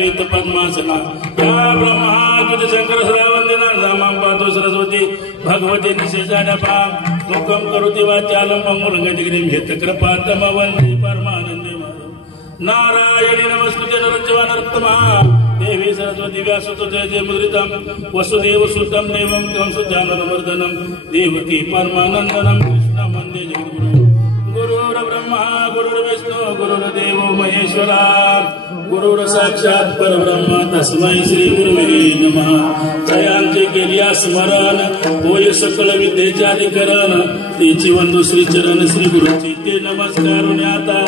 श्वेत पद्मासना या ब्रह्मा तुझ शंकर श्रावंदिना रामां पातो सरस्वती भगवती निशेषाडपा मुखम करोति वाचालं मंगलगतिगिरिं हेत कृपातम वन्दे परमानन्दे नारायणी नमस्कृते नरंजवा नरोत्तमा देवी सरस्वती व्यासुते जय मुद्रितं वसुदेव सुतं देवं कंसुजाननवर्धनं देवकी परमानन्दनं कृष्णं वन्दे जगद्गुरुं गुरुर्ब्रह्मा गुरुर्विष्णु गुरुर्देवो महेश्वरा गुरुर साक्षात परब्रह्म तस्मै श्री गुरुवे नमः जयांचे केलिया स्मरण होय सकल विद्येचे अधिकरण तिची वंदू श्री चरण श्री गुरुची ते नमस्कार आता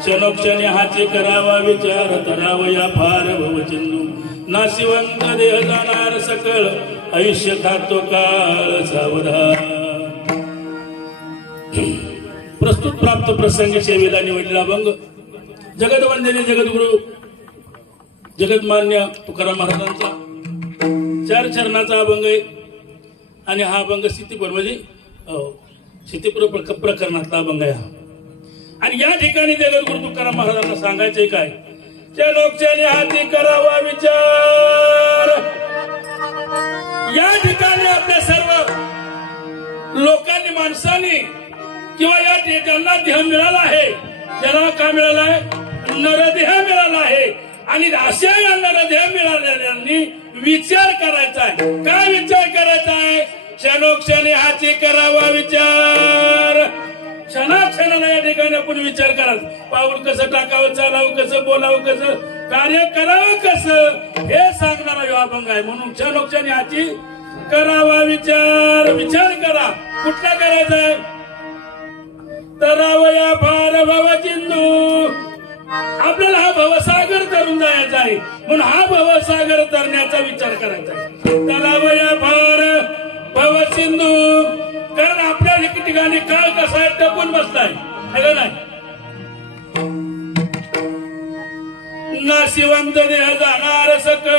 क्षणोक्षणी हाचे करावा विचार करावया फार भवचिन्नू नाशिवंत देह जाणार सकळ आयुष्य खातो काळ सावधान प्रस्तुत प्राप्त प्रसंगी सेवेला निवडलेला अभंग जगदवंदनीय जगद्गुरु जगतमान्य तुकाराम महाराजांचा 4 चरणाचा अभंग आहे आणि हा अभंग स्थितीपूर म्हणजे स्थितीपूर प्रकरणातला अभंग आहे आणि या ठिकाणी जगद्गुरु तुकाराम महाराजांना सांगायचे काय त्या लोकशाही हाती करावा विचार या ठिकाणी आपल्या सर्व लोकांनी माणसांनी किंवा या ज्यांना देह मिळाला आहे ज्यांना काय मिळाला आहे नरदेह मिळाला आहे आणि अशा या नरदेह मिळालेल्यांनी विचार करायचा आहे काय विचार करायचा आहे क्षणोक्षणी हाती करावा विचार क्षणाक्षणाला या ठिकाणी आपण विचार करायचा पाऊल कसं टाकावं चालावं कसं बोलावं कसं कार्य करावं कसं हे सांगणारा हा अभंग आहे म्हणून क्षणोक्षणी हाती करावा विचार विचार करा कुठला करायचा आहे तरावया फार भवचिन्नू आपल्याला हा भवसागर तरून जायचा आहे म्हणून हा भवसागर तरण्याचा विचार करायचा आहे तरावया फार भवचिन्नू कारण आपल्या ठिकाणी काळ कसा आहे टपून बसलाय नाही नाशिवंत देह जाणार सकळ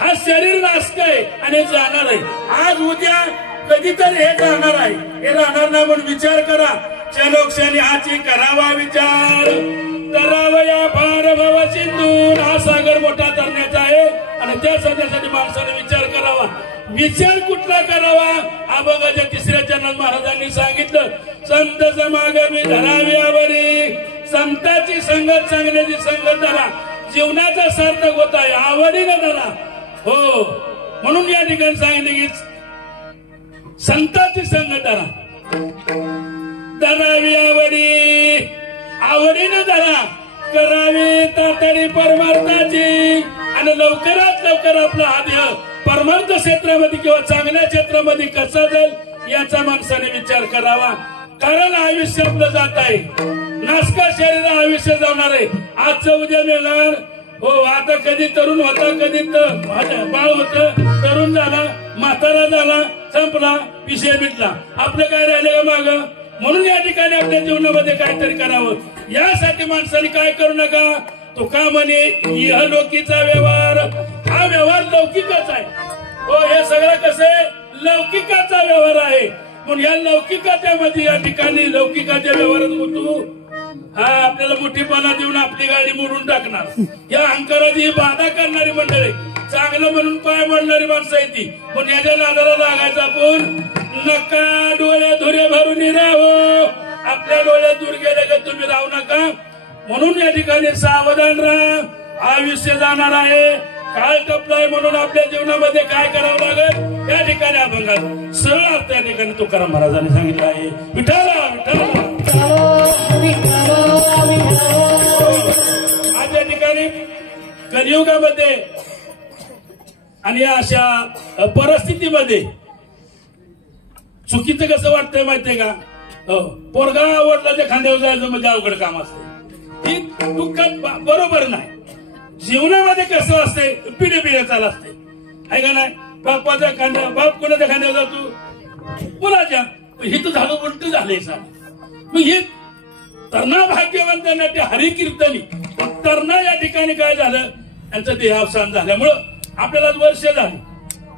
हा शरीर नाशक आहे आणि जाणार आहे आज उद्या कधीतरी हे जाणार आहे हे राहणार नाही म्हणून विचार करा क्षणोक्षणी हाची करावा विचार तरावया फार भव सिंधू हा सागर मोठा तरण्याचा आहे आणि त्या सध्यासाठी माणसाने विचार करावा विचार कुठला करावा अभंगाच्या 3ऱ्या चरणात महाराजांनी सांगितलं संत समागमी धरावी आवडी संतांची संगत सांगण्याची संगत धरा जीवनाचा सार्थक होत आहे आवडीने धरा हो म्हणून या ठिकाणी सांगितले की संतांची संगत धरावी आवडी आवडीने धरा करावी तातडी परमार्थाची आणि लवकरात लवकर आपला हा देह परमार्थ क्षेत्रामध्ये किंवा चांगल्या क्षेत्रामध्ये कसा जाईल याचा माणसाने विचार करावा कारण आयुष्य आपलं जात आहे नासका शरीर आयुष्य जाणार आहे आजचं उद्या मिळणार हो आता कधी तरुण होता कधी बाळ होत तरुण झाला म्हातारा झाला संपला विषय मिटला आपलं काय राहिलं का माग म्हणून या ठिकाणी आपल्या जीवनामध्ये काहीतरी करावं यासाठी माणसाने काय करू नका तुका म्हणे इहलोकीचा व्यवहार हा व्यवहार लौकिकच आहे हो हे सगळं कसं लौकिकाचा व्यवहार आहे म्हणून या लौकिकाच्यामध्ये या ठिकाणी लौकिकाच्या व्यवहारात होतो हा आपल्याला मोठीपणा देऊन आपली गाडी मोडून टाकणार या अहंकाराची बाधा करणारी मंडळी चांगलं म्हणून पाय मोडणारी माणसं आहे ती पण याच्या नादाला लागायचं आपण नका डोळे धुरे भरून राहो आपल्या डोळ्यात दूर गेले का तुम्ही राहू नका म्हणून या ठिकाणी सावधान राहा आयुष्य जाणार आहे काळ टपलाय म्हणून आपल्या जीवनामध्ये काय करावं लागेल या ठिकाणी अभंगात सरळ अर्थ या ठिकाणी तुकाराम महाराजांनी सांगितलं आहे विठ्ठला विठ्ठला आज या ठिकाणी कलियुगामध्ये आणि या अशा परिस्थितीमध्ये चुकीचं कसं वाटतंय माहितीये का पोरगा आवडला त्या खांद्यावर जायचं म्हणजे अवघड काम असते ही दुःख बरोबर नाही जीवनामध्ये कसं असते पिढी चाल असते आहे का नाही बापाच्या खांद्या बाप कोणाच्या खांद्यावर जातो मुलाच्या हे तर झालं उलट झालंय मग हे तरणा भाग्यवंतांना ते हरिकीर्तनी तरणा या ठिकाणी काय झालं यांचं देहावसान झाल्यामुळं आपल्याला वर्ष झाली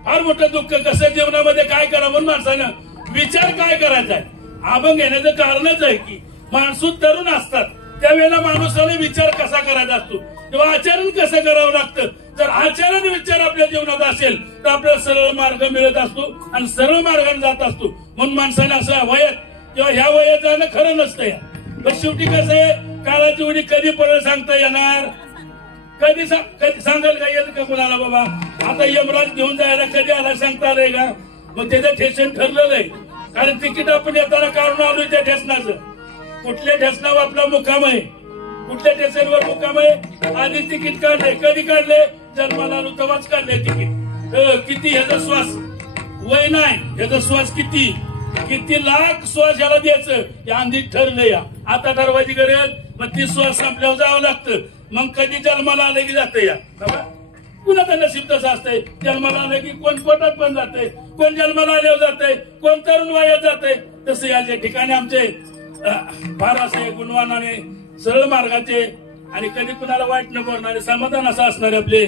फार मोठं दुःख कसं जीवनामध्ये काय करावं म्हणून माणसानं विचार काय करायचा आहे अभंग घेण्याचं कारणच आहे की माणूस तरुण असतात त्यावेळेला माणसाने विचार कसा करायचा असतो तेव्हा आचरण कसं करावं लागतं. जर आचरण विचार आपल्या जीवनात असेल तर आपल्याला सरळ मार्ग मिळत असतो आणि सरळ मार्गाने जात असतो. म्हणून माणसाने असं वयात किंवा ह्या वयात जाणं खरं नसतं या. पण शेवटी कसं आहे, काळाची उडी कधी परत सांगता येणार, कधी सांगाल का येईल का कुणाला बाबा. आता यमराज घेऊन जायला कधी आला सांगता आलंय का. मग त्याचं ठेसन ठरलेलं आहे. कारण तिकीट आपण येताना काढून आलोय त्या ठेसनाचं. कुठल्या ठेसनावर आपला मुक्काम आहे, कुठल्या स्टेशनवर मुक्काम आहे, आधी तिकीट काढले. कधी काढले, जन्माला आलो तेव्हाच काढले तिकीट. किती ह्याचा श्वास वय नाही, ह्याचा श्वास किती लाख श्वास याला द्यायचं या आधी ठरलं या. आता ठरवायची गरज. मग ती श्वास संपल्यावर जावं लागतं. मग कधी जन्माला आलं की जातं या बाबा. कुणाचं नशीब तसं असतंय. जन्माला आलं की कोण पोटात पण जातंय, कोण जन्माला आल्यावर जातंय, कोण तरुण वयात जातंय. तसं या ठिकाणी आमचे फार असे गुणवान आणि सरळ मार्गाचे आणि कधी कुणाला वाईट न बोलणारे, समाधान असं असणारे आपले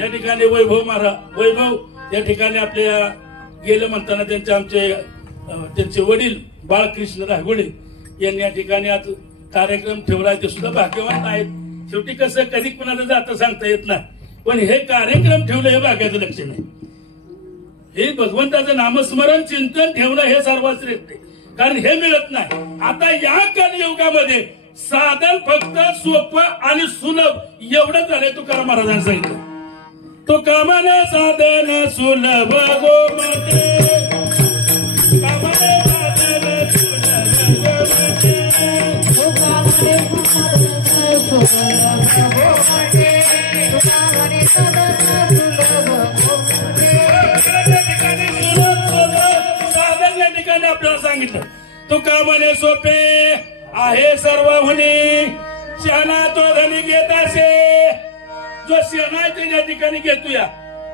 या ठिकाणी वैभव या ठिकाणी आपल्या गेले म्हणताना त्यांचे वडील बाळकृष्ण रायगुडे यांनी या ठिकाणी आज कार्यक्रम ठेवला. ते सुद्धा भाग्यवान आहेत. शेवटी कसं कधी कुणाला जातं सांगता येत नाही, पण हे कार्यक्रम ठेवलं हे भाग्याचं लक्षण आहे. हे भगवंताचं नामस्मरण चिंतन ठेवणं हे सर्वात श्रेष्ठ आहे. कारण हे मिळत नाही. आता या कलियुगामध्ये साधन फक्त सोपं आणि सुलभ एवढंच झालंय. तुकाराम महाराजांनी सांगितलं, तो कामाने साधन सुलभ गोमते, कामाने साधन सुलभ गोमते, कामाने साधन सुलभ गोमते, कामाने साधन सुलभ गोमते. साधन या ठिकाणी आपल्याला सांगितलं. तो कामाने सोपे आहे सर्व म्हणे, शहाणा तो धनी घेत असे. जो शेणा आहे ते या ठिकाणी घेतोया.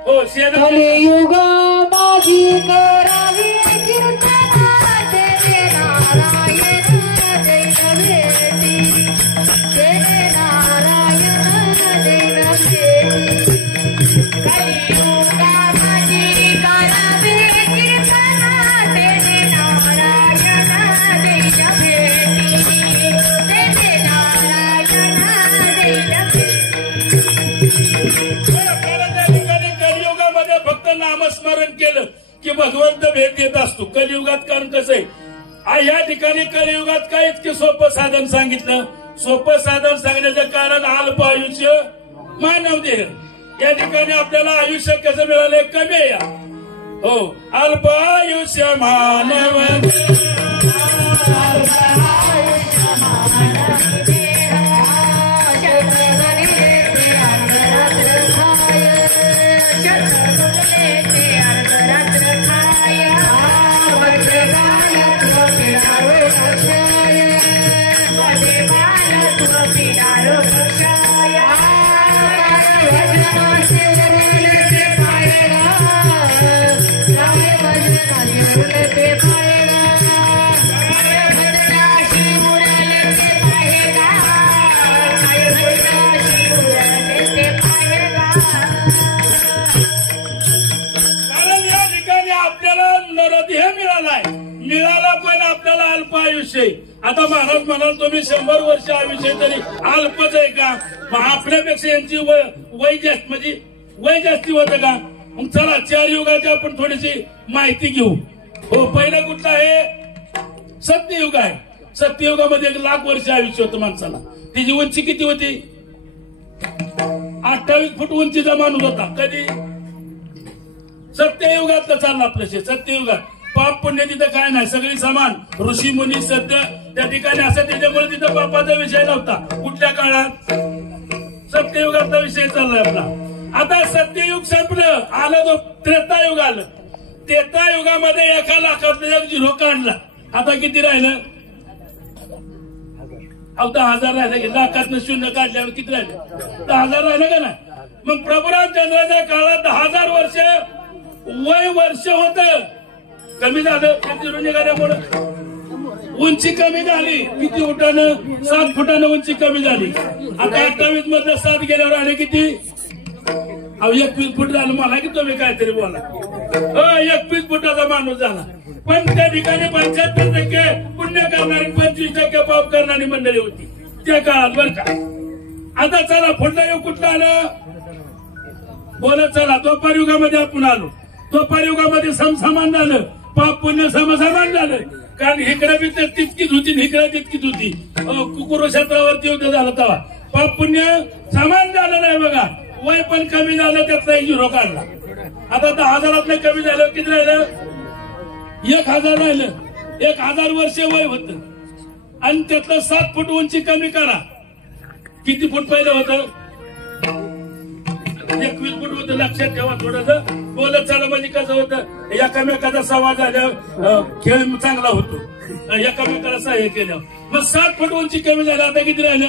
हो शेणा कलियुगा माझी करावी कीर्तना जय नारायण जय भेटी, जय नारायण जय भेटी. कलियुगा माझी करावी कीर्तना जय नारायण जय भेटी, जय नारायण जय भेटी. कलियुगामध्ये फक्त नामस्मरण केलं की भगवंत भेट देत असतो. कलियुगात कारण कसं आहे, या ठिकाणी कलियुगात काय इतके सोपं साधन सांगितलं. सोपं साधन सांगण्याचं कारण अल्प आयुष्य मानव देह. या ठिकाणी आपल्याला आयुष्य कसं मिळालंय, कमी आहे. हो अल्प आयुष्य मानव मिळाला पण आपल्याला अल्प आयुष्य. आता महाराज म्हणाल तुम्ही 100 वर्ष आयुष्य तरी अल्पच आहे का. मग आपल्यापेक्षा यांची वय जास्त म्हणजे वय जास्ती होतं का. मग चला 4 युगाची आपण थोडीशी माहिती घेऊ. हो पहिला कुठला आहे, सत्ययुग आहे. सत्ययुगामध्ये 1 लाख वर्ष आयुष्य होतं माणसाला. त्याची उंची किती होती, 28 फूट उंचीचा माणूस होता. कधी सत्ययुगातलं चाललं आपलं. सत्ययुगात पाप पुण्य तिथं काय नाही, सगळी समान. ऋषी मुनी सत्य त्या ठिकाणी असं, त्याच्यामुळे तिथं पापाचा विषय नव्हता. कुठल्या काळात, सत्ययुगाचा विषय चाललाय आपला. आता सत्ययुग संपलं, आलं तो त्रेतायुग आलं. त्रेतायुगामध्ये 1 लाखातलं 1 झिरो काढला. आता किती राहिलं, 10,000 राहिलं की. लाखातनं 0 काढल्यावर किती राहिलं, 10,000 राहिलं का नाही. मग प्रभू रामचंद्राच्या काळात 10,000 वर्ष वय वर्ष होत कमी झालं. निघाल्यामुळे उंची कमी झाली. किती फुटानं, 7 फुटानं उंची कमी झाली. आता 28 मधलं 7 गेल्यावर आले किती, 21 फूट झालं. मला की तुम्ही काहीतरी बोला. 21 फुटाचा माणूस झाला. पण त्या ठिकाणी 75% पुण्य करणारी 25% पाप करणारी मंडळी होती. त्या काळात बर का. आता चला पुढला योग कुठला आलं बोलत चला. द्वापार युगामध्ये आपण आलो. द्वापार युगामध्ये समसमान झालं. पाप पुण्य समसमान झालं. कारण इकडे बी तर तितकीच होती इकडे तितकीच होती. कुरुक्षेत्रावरती युद्ध झालं तेव्हा पाप पुण्य समान झालं नाही बघा. वय पण कमी झालं त्यातला एक झिरो काढला. आता 10,000 कमी झालं. किती राहिलं 1,000 राहिलं. 1,000 वर्ष वय होत आणि त्यातलं 7 फूट उंची कमी करा. किती फूट पहिलं होतं 21 फूट होतं. लक्षात ठेवा. थोडस बोलत चाललं म्हणजे कसं होतं एकामेकाचा संवाद झाल्यावर खेळ चांगला होतो. एकामेकाला सहाय्य केल्यावर मग 7 फूट उंची कमी झालं. आता किती राहिलं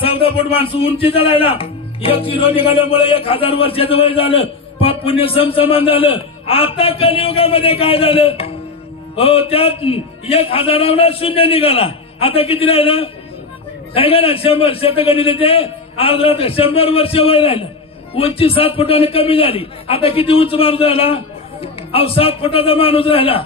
14 फूट माणसं उंचीचा राहिला. 1 किलो निघाल्यामुळे 1,000 वर्षाचं वय झालं. पाप पुण्य समसमान झालं. आता कलियुगामध्ये काय झालं हो त्यात 1,000 शून्य निघाला. आता किती राहिलं काय ना 100 शतगणित ते 100 वर्ष वय राहिलं. उंची 7 फुटाने कमी झाली. आता किती उंच माणूस राहिला 7 फुटाचा माणूस राहिला.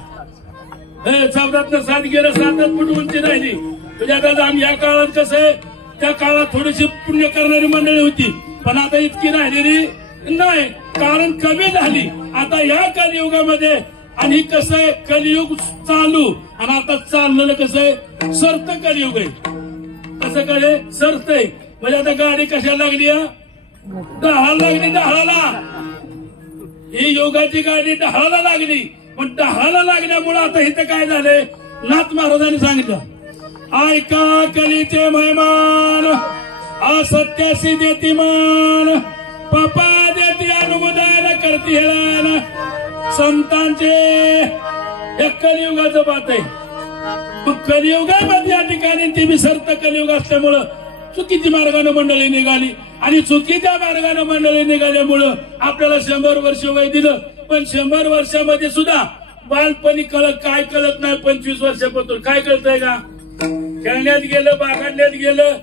14 7 गेलं 7 फूट उंची राहिली. म्हणजे आता या काळात कसं आहे त्या काळात थोडीशी पुण्य करणारी मंडळी होती पण आता इतकी राहिलेली नाही. कारण कमी झाली. आता या कलियुगामध्ये आणि कसं आहे कलियुग चालू आणि आता चाललेलं कसं आहे सरत कलियुग आहे. कसं काय सरत आहे म्हणजे आता गाडी कशाला लागली डहाळाला लागली. डहाळाला ही योगाची गाडी डहाळाला लागली. पण डहाळाला लागल्यामुळे आता इथं काय झालंय नाथ महाराजांनी सांगितलं ऐका कलीचे महिमान असत्यासी देती मान पापा देती अनुमोदन करती हेळान. संतांचे हे कलियुगाचं बात आहे. मग कलियुगामध्ये या ठिकाणी ती विसरत कलियुग असल्यामुळं चुकीची मार्गाने मंडळी निघाली आणि चुकीच्या मार्गाने मंडळी निघाल्यामुळं आपल्याला 100 वर्ष वय दिलं. पण 100 वर्षामध्ये सुद्धा बालपणी काय कळत नाही. 25 वर्षापासून काय कळतंय का खेळण्यात गेलं बागाडण्यात गेलं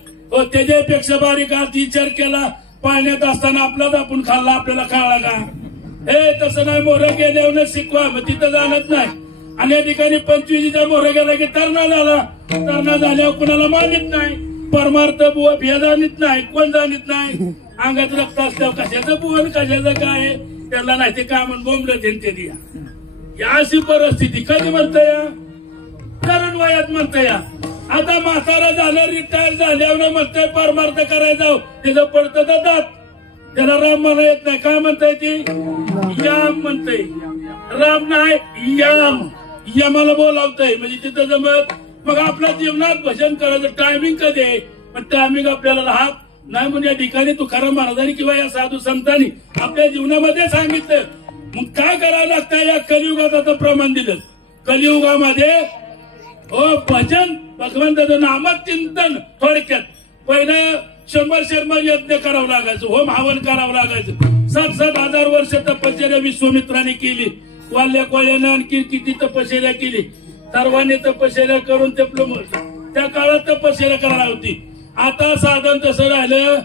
त्याच्यापेक्षा बारीक आज विचार केला. पाळण्यात असताना आपलाच आपण खाल्ला आपल्याला कळला का हे तसं नाही. मोरं गेल्यावर शिकवा मग तिथं जाणत नाही. आणि या ठिकाणी 25 मोरं गेला की तरणा झाला. तरणा झाल्यावर कुणाला मानित नाही. परमार्थ बुवा भिया जाणीत नाही. कोण जाणीत नाही. अंगात रक्त असल्यावर कशाचं बुवा कशाचं काय त्याला नाही ते काय म्हणून बोंबलं ते द्या. या अशी परिस्थिती कधी म्हणता या तरुण वयात म्हणता या. आता म्हातारा झालं रिटायर झाल्यावर म्हणतंय परमार्थ करायचा त्याचं पडतं जातात. त्याला राम म्हणा येत नाही. काय म्हणताय ती याम म्हणतय. राम नाही याम यमाला बोलावतंय म्हणजे तिथं जमत. मग आपल्या जीवनात भजन करायचं टायमिंग कधी आहे पण टायमिंग आपल्याला राहत नाही. म्हणजे या ठिकाणी तुकाराम महाराजांनी किंवा या साधू संतांनी आपल्या जीवनामध्ये सांगितलं. मग काय करावं लागतं या कलियुगात आता प्रमाण दिलं. कलियुगामध्ये भजन भगवंताचं नामात चिंतन थोडक्यात पहिलं 100 यज्ञ करावं लागायचं. होम हवन करावं लागायचं. 7,000 वर्ष तपश्चर्या विश्वामित्राने केली. वाल्या कोळ्यानं आणखी किती तपश्चर्या केली. सर्वांनी तपश्चर्या करून ते त्या काळात तपश्चर्या करायला होती. आता साधन तसं राहिलं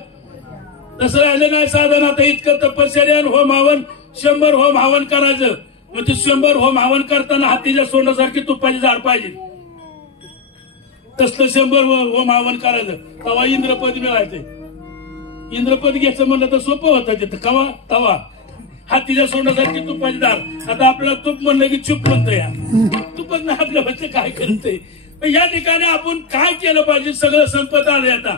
नाही साधन. आता इतकं तपश्चर्या होम हवन 100 होम हवन करायचं. म्हणजे 100 होम हवन करताना हातीच्या सोंडासारखी तुपाची झाड पाहिजे. तसलं 100 होम हवन करायचं तेव्हा इंद्रपद मिळायचं. इंद्रपद घ्यायचं म्हणलं तर सोपं होतं तिथं कवा तवा हातीच्या सोंडासारखी तुपाची झाड. आता आपल्याला तूप म्हणलं की चूप म्हणतं या तुपच नाही आपल्या बच्चे काय करतंय. या ठिकाणी आपण काय केलं पाहिजे. सगळं संपत आलंय आता.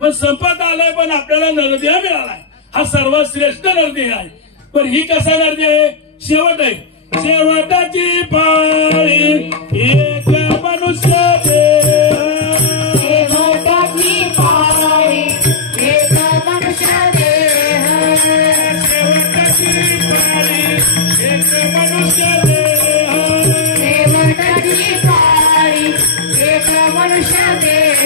पण संपत आलंय पण आपल्याला नरदेह मिळालाय. हा सर्वात श्रेष्ठ नरदेह आहे. पण ही कसा नरदेह आहे शेवट आहे. शेवटाची पाळी एक मनुष्य शेवटाची पाळी एक मनुष्य देह. शेवटाची पाळी एक मनुष्य देह. शेवटाची पाळी एक मनुष्य देह.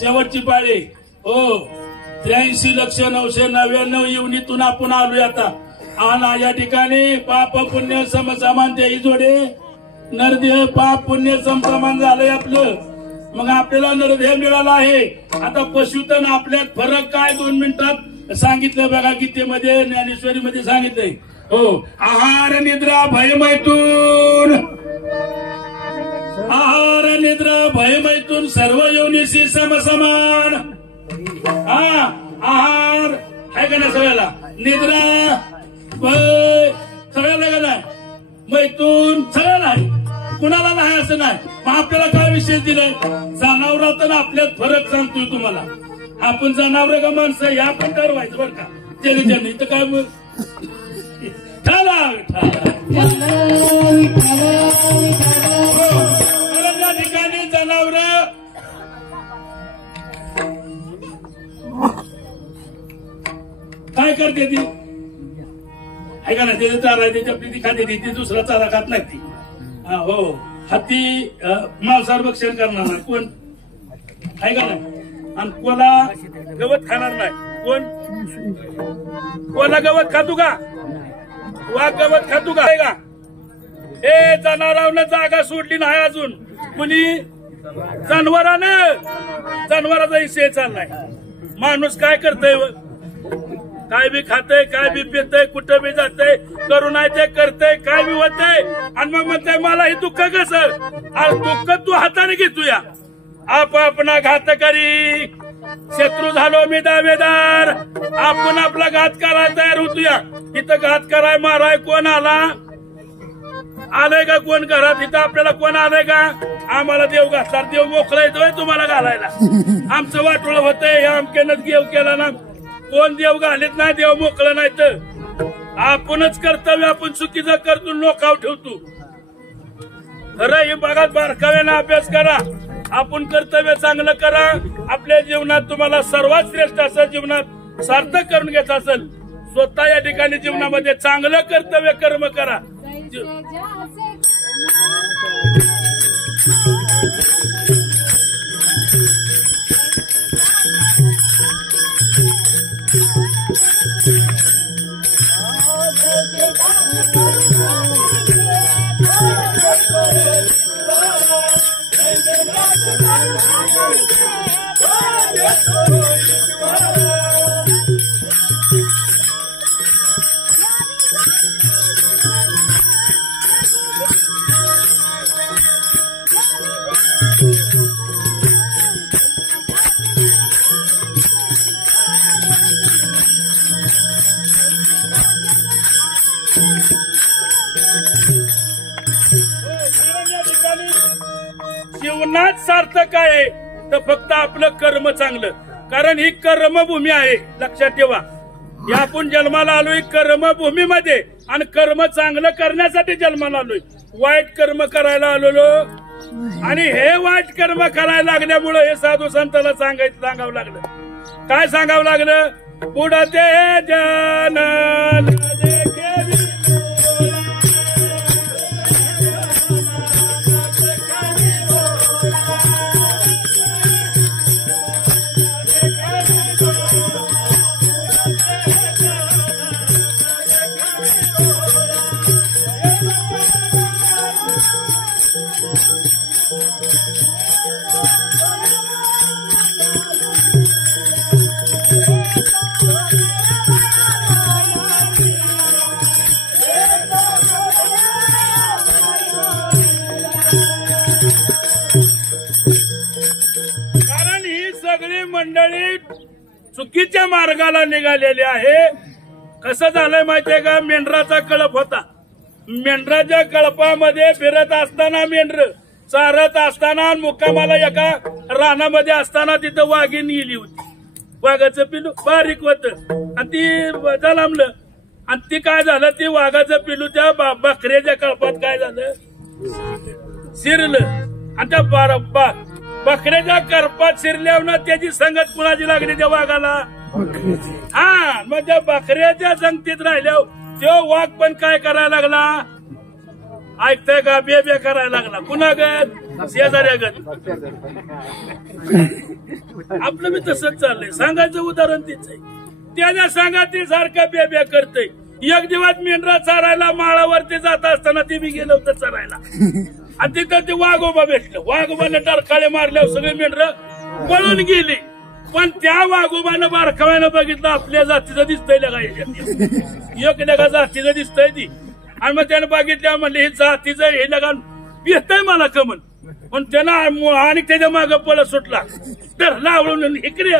शेवटची पाळी 83,999,000 युनितून आपण आलोय आता. आणि या ठिकाणी पाप पुण्य समसमान त्याही जोडे नरदेह पाप पुण्य समसमान झालंय आपलं. मग आपल्याला नरदेह मिळाला आहे. आता पशुतन आपल्यात फरक काय 2 मिनिटात सांगितलं बघा. गीतेमध्ये ज्ञानेश्वरीमध्ये सांगितलंय. हो, आहार निद्रा भयमैथून, आहार निद्रा भयमैथून सर्व योनीशी समसमान. हा, आहार आहे का नाही सगळ्याला, निद्रा भय सगळ्याला का नाही, मैथून सगळ्याला आहे, कुणाला नाही असं नाही. मग आपल्याला काय विशेष दिलाय? जनावरात आपल्यात फरक सांगतोय तुम्हाला. आपण जनावर का माणसं हे आपण ठरवायचं बरं का. त्याने इथं काय मग या ठिकाणी जनावर काय करते ती ऐका ना, त्याचं चारा त्याची आपली ती खाते ती दुसरा चारा खात नाही ती. हो, हत्ती मांसाहार भक्षण करणार नाही कोण ऐका ना. आणि कोला गवत खाणार नाही कोण. कोला गवत खातो का? वाघ गवत खातो का? हे जनावरांना जागा सोडली नाही अजून कुणी. जनावराचा विषय चाललाय. माणूस काय करतय, काय बी खातय, काय बी पितय, कुठं बी जातय, करून ते करतय, काय बी होतय. आणि मग म्हणताय मला हे दुःख कसं. दुःख तू हाताने घेतो या. आपणा घात करी शत्रू झालो मी दावेदार. आपण आपला घात करायला तयार होतो या. इथं घात कराय माराय कोण आलाय का कोण घरात? इथं आपल्याला कोण आलाय का? आम्हाला देव घातला, देव मोकळा येतोय तुम्हाला घालायला. आमचं वाटोळ होतंय, हे अमक्यानंच देव केला ना. कोण देव घालीत नाही, देव मोकळं नाही तर आपणच कर्तव्य आपण चुकीचं करतो, लोकाव ठेवतो. खरं हे बघा, बारकाव्यानं अभ्यास करा. आपण कर्तव्य चांगलं करा. आपल्या जीवनात तुम्हाला सर्वात श्रेष्ठ असं जीवनात सार्थक करून घ्यायचं असेल, स्वतः या ठिकाणी जीवनामध्ये चांगलं कर्तव्य कर्म करा. जीवनात सार्थक आहे तर फक्त आपलं कर्म चांगलं. कारण ही कर्मभूमी आहे, लक्षात ठेवा. या आपण जन्माला आलोय कर्मभूमीमध्ये आणि कर्म चांगलं करण्यासाठी जन्माला आलोय. वाईट कर्म करायला आलेलो आणि हे वाईट कर्म करायला लागल्यामुळे हे साधू संतांना सांगावं लागलं. काय सांगावं लागलं? पुढते जन मंडळी चुकीच्या मार्गाला निघालेली आहे. कसं झालंय माहितीये का? मेंढराचा कळप होता. मेंढराच्या कळपामध्ये फिरत असताना मेंढर चारत असताना मुक्कामाला एका रानामध्ये असताना तिथं वाघीण गेली होती. वाघाचं पिलू बारीक होतं आणि ती जलामलं आणि ती काय झालं, ती वाघाचं पिलू त्या बकऱ्याच्या कळपात काय झालं, शिरलं. आणि त्या बकऱ्याच्या करपात शिरल्यावर त्याची संगत कुणाची लागली त्या वाघाला? हा, मग त्या बकऱ्याच्या संगतीत राहिल्यावर तो वाघ पण काय करायला लागला? ऐकताय का? बे करायला लागला. कुणागत? शेजाऱ्यागत आपलं मी तसंच चाललंय. सांगायचं उदाहरण तीच आहे. त्याला सांगा ते सारखं बेब्या करतय. एक दिवस मेंढरा चरायला माळावरती जात असताना ते मी गेलो होतं चरायला आणि तिथं ते वाघोबा भेटलं. वाघोबाने डरकाळे मारल्यावर सगळे मेंढर पळून गेली. पण त्या वाघोबानं बारकाव्यानं बघितलं आपल्या जातीचं दिसतंय लगा एक लगा जातीचं दिसतंय ती. आणि मग त्यानं बघितल्या म्हणले हे जातीचं हे लगा येतंय मला कमन. पण त्यानं आणि त्याच्या मागं पळत सुटला तर लावळून इकडे.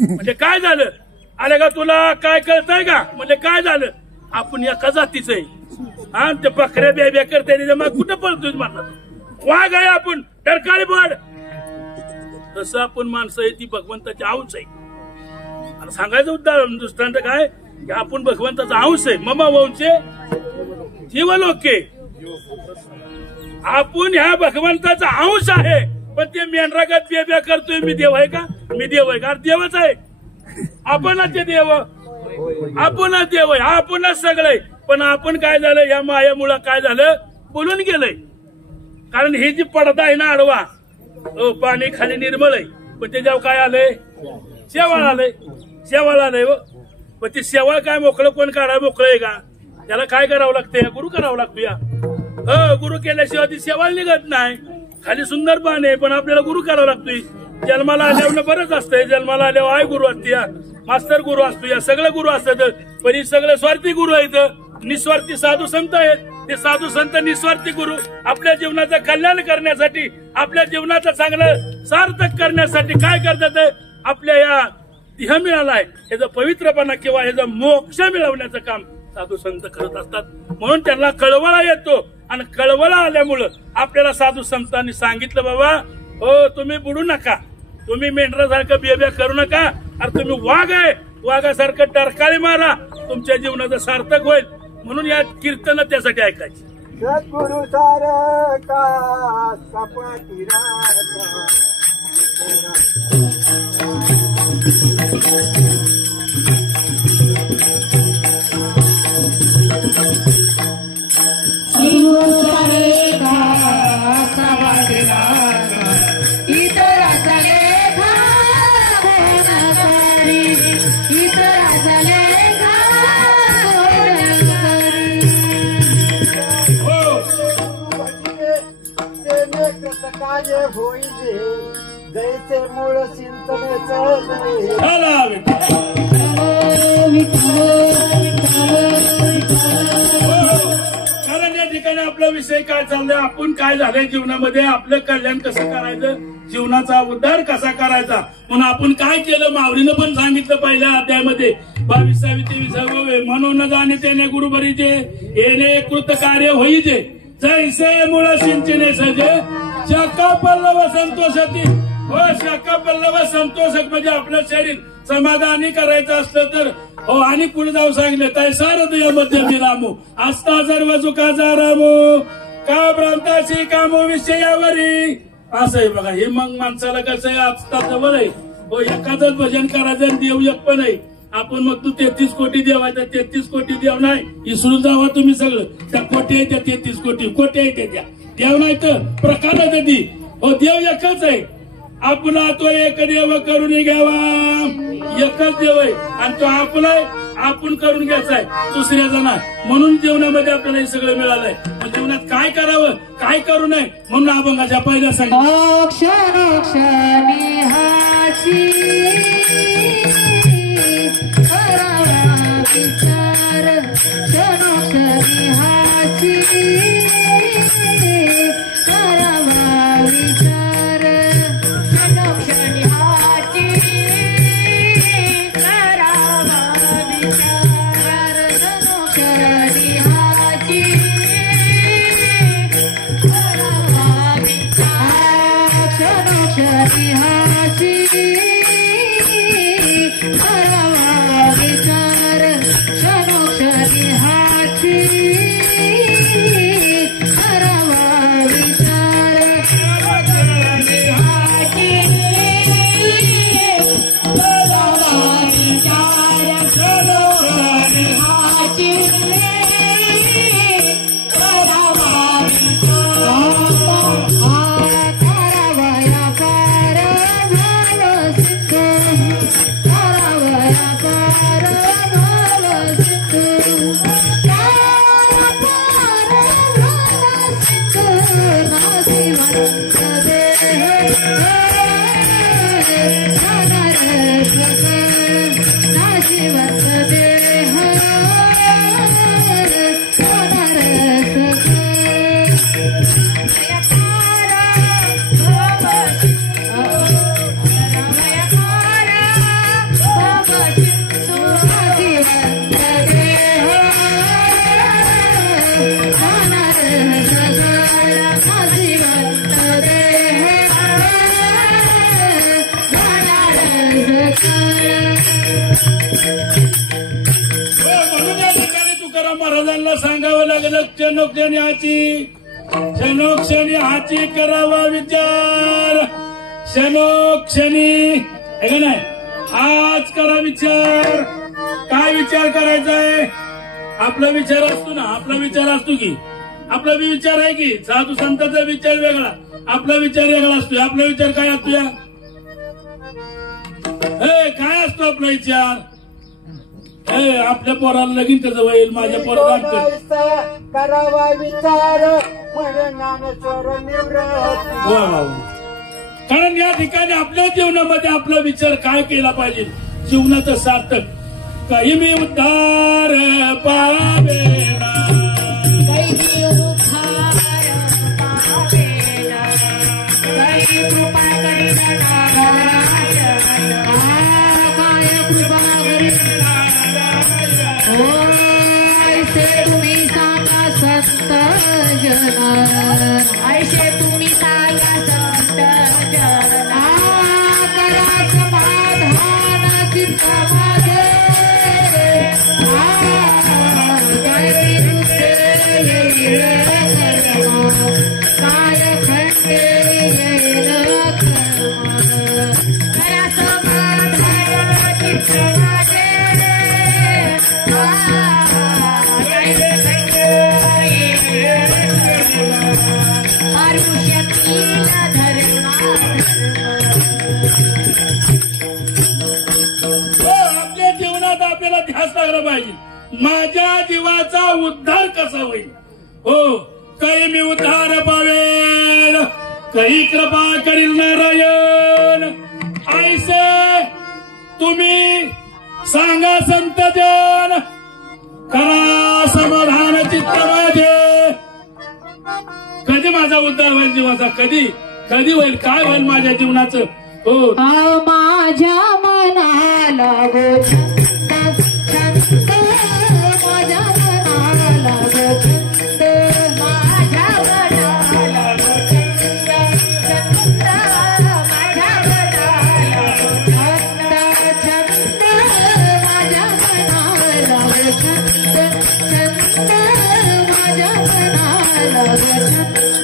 म्हणजे काय झालं आले का तुला काय कळतंय का. म्हणजे काय झालं आपण एका जातीचं आहे. हा ते बकऱ्या बेब्या करते त्याच्या माग कुठं पळतोय म्हणला. वाघ आहे आपण डरकाळी पड. तसं आपण माणसं आहे ती भगवंताची अंश आहे. आणि सांगायचं उदाहरण दृष्टांत काय की आपण भगवंताचा अंश आहे. ममा वंशे जीवलोके. आपण ह्या भगवंताचा अंश आहे. पण ते मेंढरागत बेब्या करतोय मी देव आहे का. मी देव आहे का. देवच आहे. आपणच ते देव. आपणच देव आहे. आपणच सगळं. पण आपण काय झालं या मायामुळं काय झालं बोलून गेलंय. कारण हे जी पडदा आहे ना आडवा पाणी खाली निर्मळ आहे. पण त्याच्यावर काय आलंय शेवाळ आलंय. शेवाळ आलंय. पण ते शेवाळ काय मोकळं कोण काढा मोकळं आहे का. त्याला काय करावं लागतंय गुरु करावं लागतो. या गुरु केल्याशिवाय ती शेवाळ निघत नाही. खाली सुंदर पाणी आहे पण आपल्याला गुरु करावं लागतोय. जन्माला आल्यावर बरंच असतंय. जन्माला आल्यावर आय गुरु असते या मास्तर गुरु असतो या सगळे गुरु असतात. पण ही सगळे स्वार्थी गुरु आहेत. निस्वार्थी साधू संत आहेत. ते साधू संत निस्वार्थी गुरु आपल्या जीवनाचं कल्याण करण्यासाठी आपल्या जीवनाचं चांगलं सार्थक करण्यासाठी काय करतात आपल्या या देह मिळालाय ह्याचा पवित्रपणा किंवा ह्याचा मोक्ष मिळवण्याचं काम साधू संत करत असतात. म्हणून त्यांना कळवळा येतो. आणि कळवळा आल्यामुळं आपल्याला साधू संतांनी सांगितलं बाबा हो तुम्ही बुडू नका. तुम्ही मेंढरासारखं बेब्या करू नका. अरे तुम्ही वाघ आहे. वाघासारखं टरकाळी मारा. तुमच्या जीवनाचं सार्थक होईल. म्हणून या कीर्तन त्यासाठी ऐकायची. सद्गुरु सारखा सपाटी कार्य होईले जैसे मूळ चिंतनेचं कारण या ठिकाणी आपला विषय काय चाललाय आपण काय झालंय जीवनामध्ये आपलं कल्याण कसं करायचं जीवनाचा उद्धार कसा करायचा. म्हणून आपण काय केलं माऊलीनं पण सांगितलं पहिल्या अध्यायामध्ये 22-23 म्हणून जाणे त्याने गुरुबरीचे येणे कृत कार्य होईचे जैसे मूळ सिंचने सजे शाखा पल्लव संतोषती. हो शाखा पल्लव संतोषक म्हणजे आपलं शरीर समाधानी करायचं असलं तर हो आणि पुढे जाऊ सांगितलं ताई सारद या मध्ये रामू आस्था सर्व सुखाचा रामू का भ्रांताची कामो विषयावरी असं आहे बघा. हे मग माणसाला कसं आहे आस्था जवळ आहे. हो एखादंच भजन करायचं देव एक पण आहे. आपण मग तू 33 कोटी देव आहे तर 33 कोटी देव नाही इसरून जावा तुम्ही सगळं. त्या कोटी आहे त्या 33 कोटी आहे त्या देव नाही तर प्रकार आहे ती. हो देव एकच आहे. आपला तो एक देव करून घ्यावा. एकच देव आहे आणि तो आपला आपण करून घ्यायचाय दुसऱ्याचा ना. म्हणून जीवनामध्ये आपल्याला हे सगळं मिळालंय. जीवनात काय करावं काय करू नये म्हणून अभंगाच्या पहिल्या सांगितलं. नाशिवंत देह झाला रसकाळ. म्हणून या ठिकाणी तुकाराम महाराजांना सांगावं लागलं क्षणोक्षणी हाची करावा विचार. क्षणोक्षणी है का नाही, आज करा विचार. काय विचार करायचा आहे? आपला विचार असतो ना, आपला विचार असतो की, आपला बी विचार आहे की, साधू संतांचा विचार वेगळा, आपला विचार वेगळा असतो. आपला विचार काय असतो या? काय असतो आपला विचार? आपल्या पोराला लगीन कसं होईल, माझ्या पोराला करावा विचार म्हणे ज्ञानेश्वर निवृत्त. कारण या ठिकाणी आपल्या जीवनामध्ये आपला विचार काय केला पाहिजे, जीवनाचं सार्थक. काही मी उद्धार पावेना, काही उद्धार पावेना, काही कृपा करील नारायण. काय कृपा करील नारायण. ऐसे तुम्ही सांगा संत जना, ऐसे तुम्ही सांगा संत जना. करा समाधान चित्त माझे, काय खंडे येईल कर्म. करा समाधान चित्त माझे, आपल्या जीवनात आपल्याला ध्यास लागला पाहिजे, माझ्या जीवाचा उद्धार कसा होईल. हो, काही मी उद्धार पावेल, काही कृपा करील नारायण. ऐसे तुम्ही सांगा संत जन, करा समाधान चित्त माझे. कधी माझा उद्धार होईल जीवाचा, कधी कधी होईल, काय होईल माझ्या जीवनाचं. हो, माझ्या मनाला गो छंद, छंद माझ्या मनाला गो छंद, माझ्या मनाला गो छंद, छंद माझ्या मनाला गो छंद, छंद माझ्या मनाला गो छंद, छंद माझ्या मनाला गो छंद, छंद माझ्या मनाला गो छंद.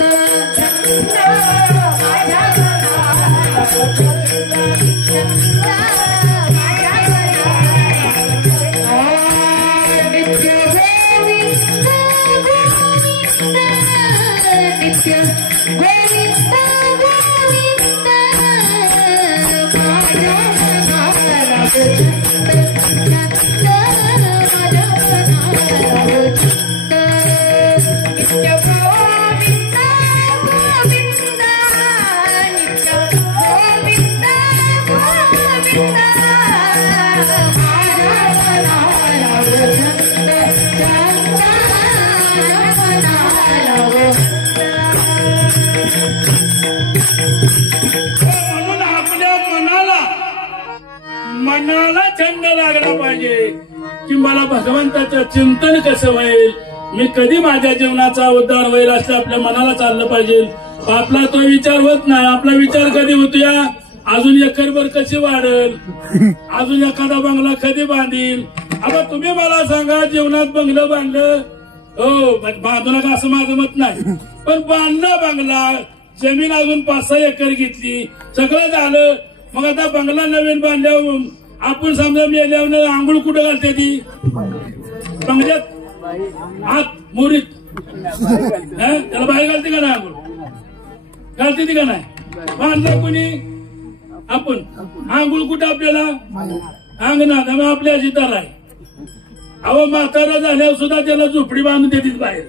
म्हणून आपल्या मनाला छंद लागला पाहिजे की मला भगवंताचं चिंतन कसं होईल, मी कधी माझ्या जीवनाचा उद्धार होईल, असं आपल्या मनाला चाललं पाहिजे. आपला तो विचार होत नाही. आपला विचार कधी होतोया, अजून एकरभर कशी वाढेल, अजून एखादा बंगला कधी बांधील. आता तुम्ही मला सांगा, जीवनात बंगलं बांधलं, हो बांधू नका असं माझं मत नाही, पण बांधलं बंगला, जमीन अजून 5-6 एकर घेतली, सगळं झालं. मग आता बंगला नवीन बांधल्यावर आपण समजा मेल्यावर आंघोळ कुठं घालते ती, बंगल्यात हात मोरीत, त्याला बाहेर घालते का नाही, आंघोळ घालते ती का नाही. बांधलं कोणी, आपण. आंघोळ कुठं आपल्याला अंगणात, मग आपल्या जिताला आहे. अहो म्हातारा झाल्यावर सुद्धा त्याला झोपडी बांधून देतील बाहेर,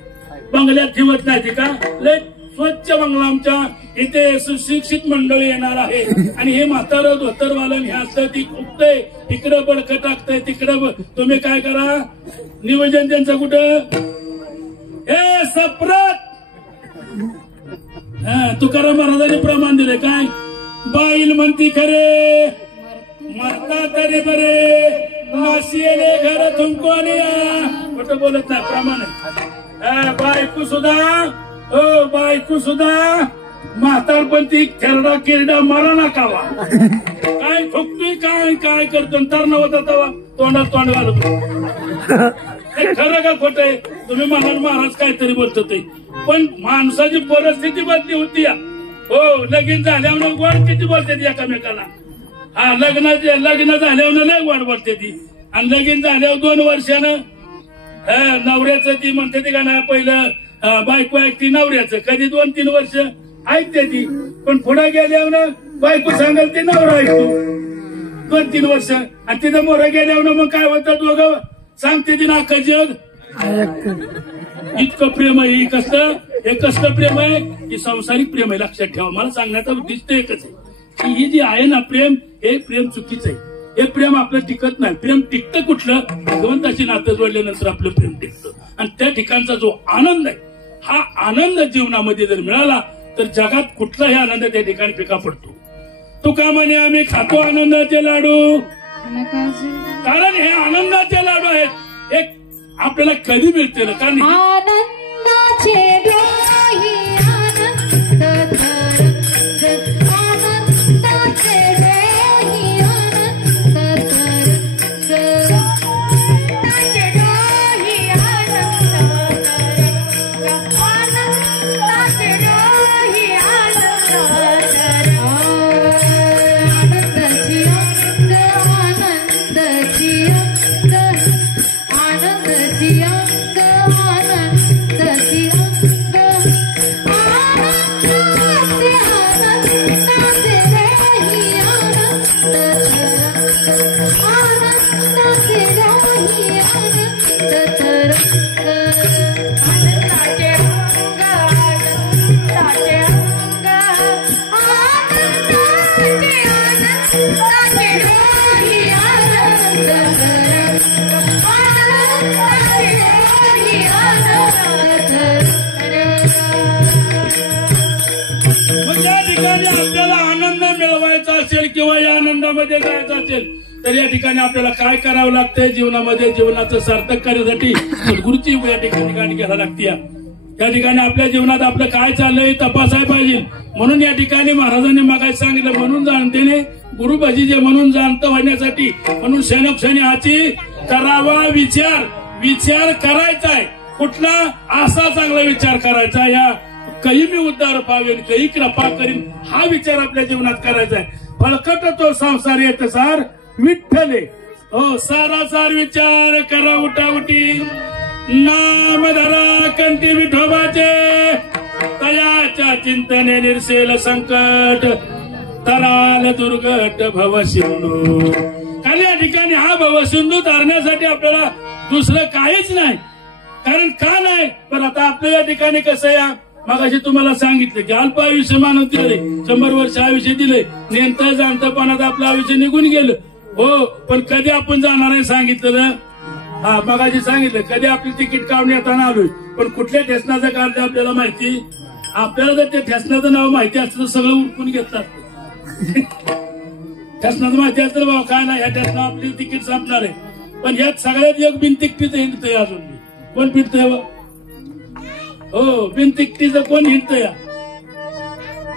बंगल्यात ठेवत नाही ती का. लय स्वच्छ बंगला आमच्या इथे सुशिक्षित मंडळी येणार आहे, आणि हे म्हातारं धोतरवालन हे असतं, ती खुपतंय, इकडं बडकं टाकतंय, तिकडं. तुम्ही काय करा, नियोजन त्यांचं कुठं, हे सप्रत. तुकाराम महाराजांनी प्रमाण दिले काय, बाईल म्हणती खरे मरता तरी बरे, नाशियले घर तुमको कुठं बोलत नाही, प्रमाण आहे. बायको सुद्धा बायको सुद्धा म्हातारपंथी खेरडा किरडा मारा नकावा काय ठोकतोय काय काय करतो तर नव्हता तेव्हा तोंडात तोंड घालतो खरं का खोट आहे तुम्ही म्हणाल महाराज काहीतरी बोलतो ते पण माणसाची परिस्थिती बदली होती हो लगीन झाल्यावर गोड किती बोलते ती एकामेकाला हा लग्न झाल्यावर लय गोड बोलते ती आणि लगीन झाल्यावर 2 वर्षानं नवऱ्याचं ती म्हणते ती का ना पहिलं बायको ऐकती नवऱ्याचं कधी 2-3 वर्ष ऐकते ती पण पुढे गेल्यावर बायको सांगाल ते नवरा ऐकतो 2-3 वर्ष आणि तिथं मोरं गेल्यावर मग काय होतं दोघं सांगते ती नाका जग इतकं प्रेम आहे हे कसलं प्रेम आहे की संसारिक प्रेम आहे लक्षात ठेवा मला सांगण्याचा उद्दिष्ट एकच आहे की ही जी आहे ना प्रेम हे प्रेम चुकीचं आहे हे प्रेम आपलं टिकत नाही प्रेम टिकतं कुठलं भगवंताची नातं जोडल्यानंतर आपलं प्रेम टिकतं आणि त्या ठिकाणचा जो आनंद आहे हा आनंद जीवनामध्ये जर मिळाला तर जगात कुठलाही आनंद त्या ठिकाणी पिका पडतो तू का म्हणे आम्ही खातो आनंदाचे लाडू कारण हे आनंदाचे लाडू आहेत एक आपल्याला कधी मिळते ना कारण आनंदाचे डोही आनंद आनंदाचे डोही आनंद आनंदाचे डोही आनंद आनंदाचे डोही आनंदाची अंग आनंदाची अंग आनंदाची अंग आनंदाची अंग आनंदाचे डोही आनंद आनंदाचे डोही आनंद आनंदाचे अंग आनंदाचे अंग आनंदाचे डोही आनंद मग या ठिकाणी आपल्याला आनंद मिळवायचा असेल किंवा या आनंदामध्ये जायचं असेल तर या ठिकाणी आपल्याला काय करावं लागतंय जीवनामध्ये जीवनाचं सार्थक करण्यासाठी सद्गुरूची या ठिकाणी गाणी घ्यायला लागते या ठिकाणी आपल्या जीवनात आपलं काय चाललंय तपासायला पाहिजे म्हणून या ठिकाणी महाराजांनी मागायला सांगितलं म्हणून जाणतेने गुरु भजीजे म्हणून जाणतं होण्यासाठी म्हणून क्षणोक्षणी हाची करावा विचार करायचाय कुठला असा चांगला विचार करायचा या काही मी उद्धार पावेन काही कृपा करीन हा विचार आपल्या जीवनात करायचा आहे फळकट तो संसार येत सार विठ्ठले हो सारासार विचार करा उठाउटी नाम धरा कंठी विठोबाचे तयाच्या चिंतने निर्सेल संकट तराल दुर्गट भवसिंधू कारण या ठिकाणी हा भवसिंधू तारण्यासाठी आपल्याला दुसरं काहीच नाही कारण का नाही पण आता आपल्या या ठिकाणी कसं या मगाशी तुम्हाला सांगितलं की अल्प आयुष्य मानव दिले 100 वर्ष आयुष्य दिले नेमतं जाणतपणात आपलं आयुष्य निघून गेलं हो पण कधी आपण जाणार आहे सांगितलं ना हा मगाशी सांगितलं कधी आपली तिकीट काढून येताना आलोय पण कुठल्या ठेसनाचं काढलं आपल्याला माहिती आपल्याला जर त्या ठेसनाचं नाव माहिती असतं तर सगळं उरकून घेतलं असतं ठेसनाचं माहिती असतं बाबा काय नाही ह्या ठेसना आपली तिकीट संपणार आहे पण ह्यात सगळ्यात एक बिनतिकटीचं हिंडतंय अजून कोण फिरतंय हो बिनतिकटीचं कोण हिंडतंय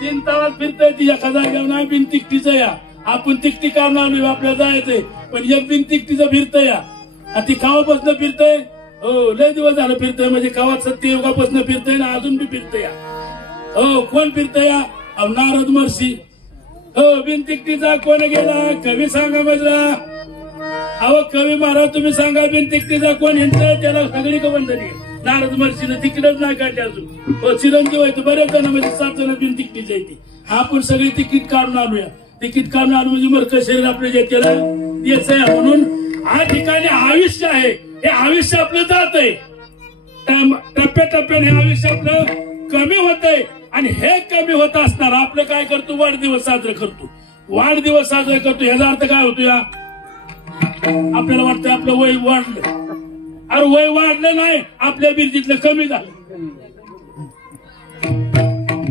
3 तासात फिरतंय ती एका जागेवर नाही बिनतिकटीचं या आपण तिकटी काढणार नाही आपल्याला जायचंय पण एक बिनतिकटीचं फिरतंय या ती कावापासून फिरतंय हो लय दिवस झालं फिरतंय म्हणजे कावात सत्ययुगापासून फिरतंय ना अजून बी फिरतंय हो कोण फिरतंय या नारद महर्षी हो बिनतिकटीचा कोण गेला कवी सांगा माझा अहो कवी महाराज तुम्ही सांगा बिनतिकटीचा कोण हिंडतंय त्याला सगळी कबंधनी नारद महर्षीनं तिकीटच नाही काढली अजून हो चिरंजीव आहे बरेच जण म्हणजे 7 जण बिनतिकटीची आहे ती आपण सगळी तिकीट काढून आणूया तिकीट काढून आणून म्हणजे मरकं शरीर आपल्या ज्याच्याला द्यायचं आहे म्हणून हा ठिकाणी आयुष्य आहे हे आयुष्य आपलं जात आहे टप्प्याटप्प्याने हे आयुष्य आपलं कमी होत आहे आणि हे कमी होत असणार आपलं काय करतो वाढदिवस साजरा करतो ह्याचा अर्थ काय होतो या आपल्याला वाटतं आपलं वय वाढलं अरे वय वाढलं नाही आपल्या बिर्जीतलं कमी झालं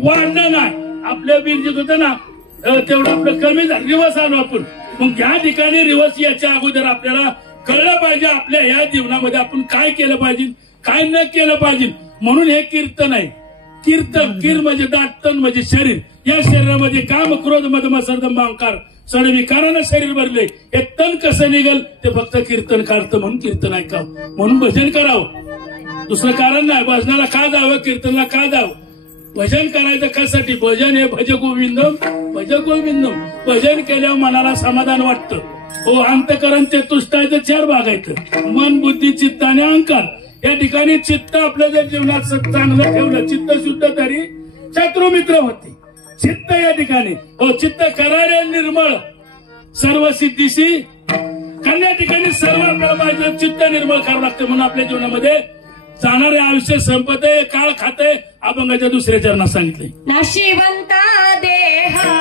वाढलं नाही आपल्या बिर्जीत होतं ना तेवढं आपलं कमी झालं रिवर्स आलो आपण मग या ठिकाणी रिवर्स याच्या अगोदर आपल्याला कळलं पाहिजे आपल्या ह्या जीवनामध्ये आपण काय केलं पाहिजे काय न केलं पाहिजे म्हणून हे कीर्तन आहे कीर म्हणजे दात, तन म्हणजे शरीर. या शरीरामध्ये काम, क्रोध, मद, मत्सर, दंभ, अहंकार सड विकारानं शरीर भरले. हे तन कसं निघल ते फक्त कीर्तन करतं म्हणून कीर्तन ऐकावं, म्हणून भजन करावं. दुसरं कारण नाही. भजनाला का जावं, कीर्तनाला का जावं? भजन करायचं कशासाठी? भजन हे भज गोविंदम, भज गोविंदम. भजन केल्यावर मनाला समाधान वाटतं. हो, अंतकरण चतुष्टयाचं 4 भाग आहेत: मन, बुद्धी, चित्त आणि अहंकार. या ठिकाणी चित्त आपल्या जर जीवनात चांगलं ठेवलं, चित्त शुद्ध तरी शत्रू मित्र होते. चित्त या ठिकाणी हो, चित्त करारे निर्मळ सर्व सिद्धीशी. कारण या ठिकाणी सर्व आपल्याला पाहिजे चित्त निर्मळ करावं लागतं. म्हणून आपल्या जीवनामध्ये जाणारे आयुष्य संपतंय, काळ खातंय. अभंगाच्या दुसऱ्या चरणात सांगितले, नाशिवंता देहा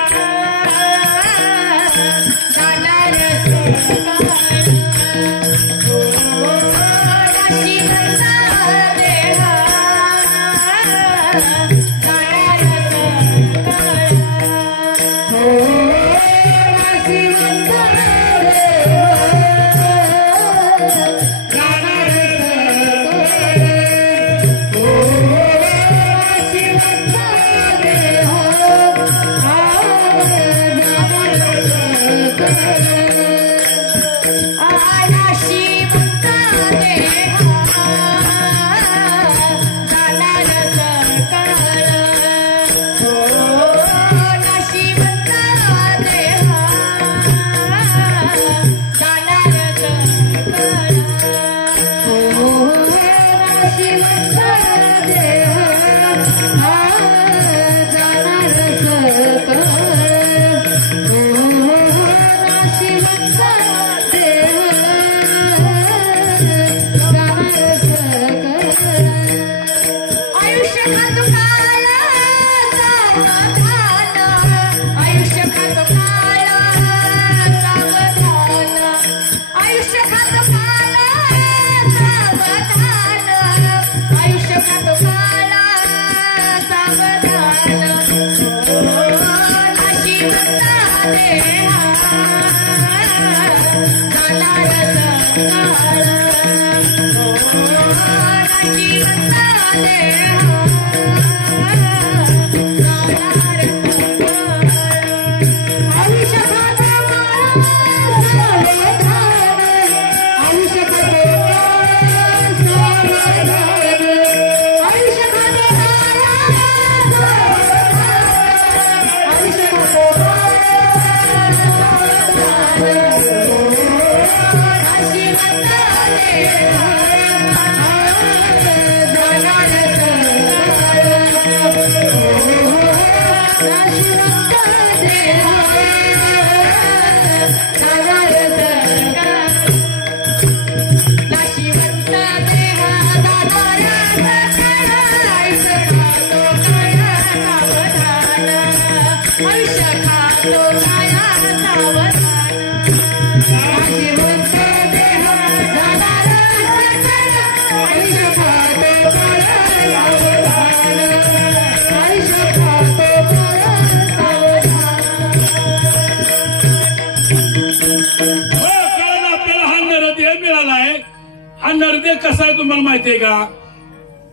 जाणार कसा आहे तुम्हाला माहितीये का?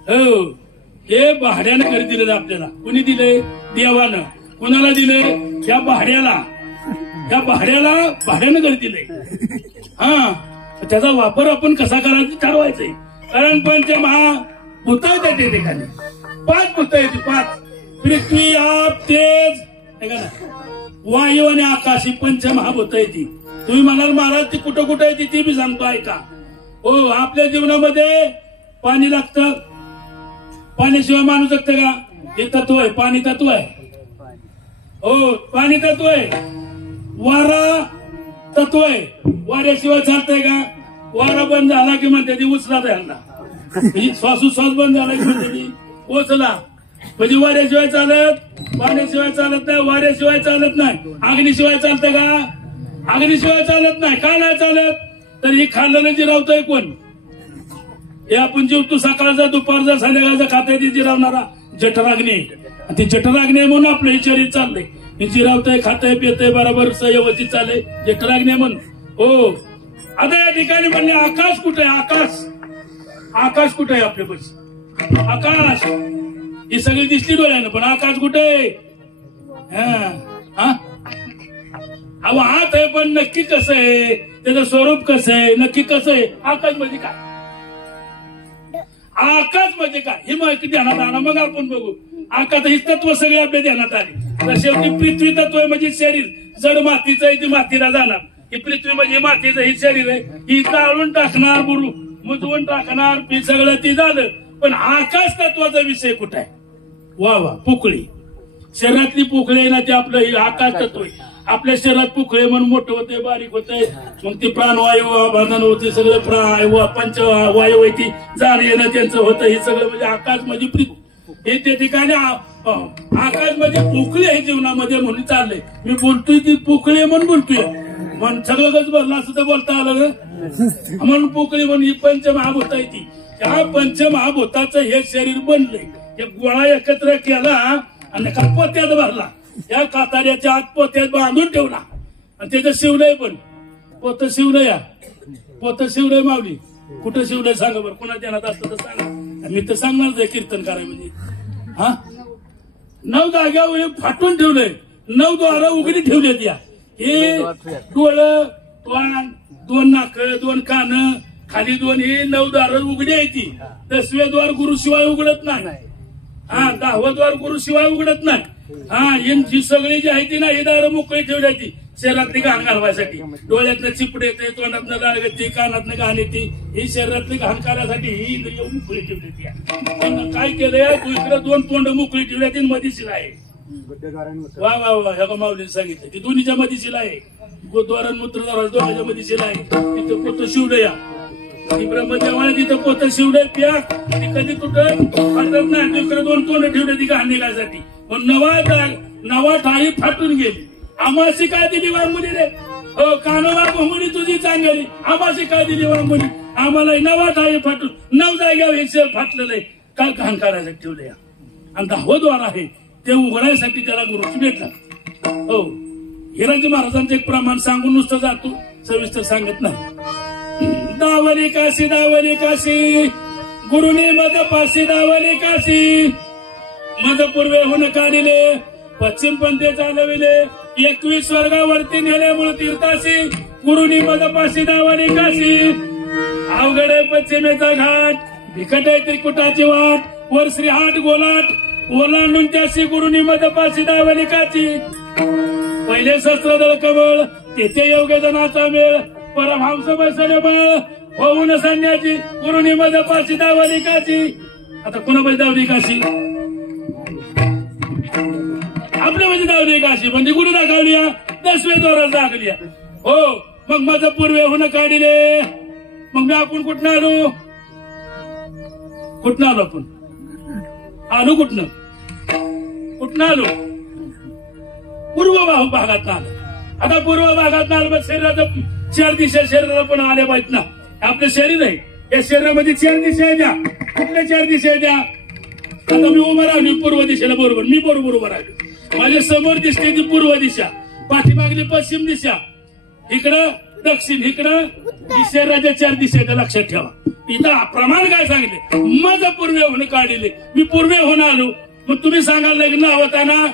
हो, हे भाड्यानं घरी दिलं आपल्याला. कुणी दिलंय? देवानं. कुणाला दिलंय? या भाड्याला. या भाड्याला भाड्यानं घरी दिलंय. हा, त्याचा वापर आपण कसा करायचा ठरवायचंय. कारण पंचमहाभूत आहेत त्या ठिकाणी. 5 भूत आहेत. 5: पृथ्वी, आप, तेज, वायू आणि आकाश. ही पंचमहाभूत आहे ती. तुम्ही म्हणाल महाराज ती कुठं कुठं आहे ती बी सांगतो ऐका. हो, आपल्या जीवनामध्ये पाणी लागतं. पाण्याशिवाय माणूस जगतं का? हे तत्व आहे. पाणी तत्व आहे. हो, पाणी तत्व आहे. वारा तत्व आहे. वाऱ्याशिवाय चालतंय का? वारा बंद झाला की म्हणते ती उचला द्यायला. श्वासोश्वास बंद झाला की म्हणते ती उचला. म्हणजे वाऱ्याशिवाय चालत, पाण्याशिवाय चालत नाही, वाऱ्याशिवाय चालत नाही. अग्नीशिवाय चालतं का? अग्नीशिवाय चालत नाही. का नाही चालत? तर ही खाल्लेलं जिरावतोय कोण? हे आपण जेवतो सकाळचा, दुपारचा, संध्याकाळचा खाताय ते जिरावणारा जठराग्नी. ती जठराग्नी म्हणून आपलं हे शरीर चाललंय. हे जिरावतंय, खातंय, पितंय, बरोबर व्यवस्थित चाललंय. जठराग्नी म्हणून. हो, आता या ठिकाणी म्हणले आकाश कुठे आहे? आकाश, आकाश कुठे आहे आपल्या पैसे? आकाश ही सगळी दिसली डोळ्यानं, पण आकाश कुठे आहे? अहो हात आहे, पण नक्की कसं आहे, त्याचं स्वरूप कसं आहे, नक्की कसं आहे? आकाश म्हणजे काय? आकाश म्हणजे काय ही माहिती ध्यानात आणा, मग आपण बघू. आकाश ही तत्व सगळे आपल्या ध्यानात आली. तर शेवटी पृथ्वी तत्व आहे म्हणजे शरीर जड मातीचं आहे, ती मातीला जाणार. ही पृथ्वी म्हणजे मातीचं ही शरीर आहे, ही जाळून टाकणार, मुजवून टाकणार, हे सगळं ती झालं. पण आकाश तत्वाचा विषय कुठे आहे? वा वा, पोकळी. शरीरातली पोकळी आहे ना, ते आपलं हे आकाश तत्व आहे. आपल्या शरीरात पोकळे म्हणून मोठं होते, बारीक होते, मग ते प्राणवायू बांधण होते, सगळं पंचवायू आहे, ती जाण येणं त्यांचं होतं. हे सगळं म्हणजे आकाश म्हणजे पृथ्वी. हे त्या ठिकाणी आकाश म्हणजे पोकळी आहे जीवनामध्ये म्हणून चाललंय. मी बोलतोय ती पोकळी म्हणून बोलतोय, पण सगळं गज भरला सुद्धा बोलता आलं म्हणून पोकळी म्हणून ही पंचमहाभूत आहे. ती त्या पंचमहाभूताचं हे शरीर बनलंय. हे गोळा एकत्र केला आणि एका पोत्यात भरला, या काताऱ्याच्या आत पोत्यात बांधून ठेवला आणि त्याचं शिवलंय. पण पोत शिवलंय, पोत शिवलंय माऊली. कुठं शिवलंय सांगा बरं, कुणा ध्यानात असतं तर सांगा. मी तर सांगणारच आहे कीर्तन कराय म्हणजे. 9 जाग्यावर फाटून ठेवलंय, 9 द्वार उघडी ठेवलेत. या हे डोळं, 2 नाक, 2 कान, खाली 2, हे 9 द्वार उघडी आहे. ती 10वे द्वार गुरुशिवाय उघडत नाही. 10वं द्वार गुरुशिवाय उघडत नाही. ही सगळी जी आहे ती ना, ही दारं मोकळी ठेवली ती शरीरातली घाण घालवायसाठी. डोळ्यातनं चिपड येते, तोंडातनं डाळ येते, कानातनं घाण येते, ही शरीरातली घाण काढण्यासाठी ही मोकळी ठेवली ती. पण काय केलंय, तू इकडे 2 तोंड मोकळी ठेवली ती मध्ये शिला आहे. वा वा वा, ह्या माऊलीने सांगितलं ती दोन्हीच्या मध्ये शिला आहे. द्वारण मूत्रद्वार दोघांच्या मध्ये शिला आहे. तिथं पोत शिवलंय, ती ब्रह्मदेवाने तिथं पोत शिवलंय. प्या ती कधी तुटत फाटत नाही. तिकडे 2 तोंड ठेवले ती घाण निघायसाठी. पण नवा ठाई फाटून गेली. आमाशी काय दिली वांगुली रे, हो कानवा घुमडी तुझी चांगली. आमाशी काय दिली वांगुली, आम्हाला नवा ठाई फाटून 9 जाग्यावर हे शेर फाटलेलं आहे. काय घाण काढायसाठी ठेवलंय. आणि 10वं द्वार आहे ते उघडायसाठी त्याला गुरुची भेटला. हो, हिराजी महाराजांचं एक प्रमाण सांगून नुसतं जातो, सविस्तर सांगत नाही. दावली काशी, दावली काशी, गुरुने मद पाशी दावली काशी. मद पूर्वेहून काढिले, पश्चिम पंथे चालविले, 21 स्वर्गावरती नेले मूळ तीर्थाशी. गुरुनी मद पाशी दावली काशी. अवघडे पश्चिमेचा घाट, बिकट आहे त्रिकुटाची वाट, वर श्रीहाट गोलाट, ओलांडून त्याशी गुरुनी मद पाशी दावली काशी. पहिले शस्त्रदळ कबळ, तेथे योग्य जनाचा मेळ, परमहंस बसले बळ, होऊन संन्याची गुरुनी मद पाशी दावली काशी. आता कुणा पाहिजे दावली काशी? आपल्या म्हणजे दावली काशी म्हणजे गुरु दाखवली, 10वे द्वारात दाखवली. हो, मग माझं पूर्वे होणं काढिले. मग मी आपण कुठनं आलो? कुठनं आलो आपण? आलो कुठनं आलो? पूर्व भागात आलो. आता पूर्व भागात आलो, मग शरीराचं 4 दिशा शरीराला पण आल्या पाहिजेत ना. आपलं शरीर आहे, या शरीरामध्ये 4 दिशा आहे द्या. कुठल्या 4 दिशा आहे द्या? आता मी उभं राहिलो पूर्व दिशेला, बरोबर मी बरोबर उभं राहिलो. माझ्या समोर दिसते ती पूर्व दिशा, पाठीमागली पश्चिम दिशा, इकडं दक्षिण, इकडं शरीराच्या 4 दिशा लक्षात ठेवा. इथं प्रमाण काय सांगितले? मग पूर्वे होणं काढले, मी पूर्वे होऊन आलो. मग तुम्ही सांगाल लग्न होताना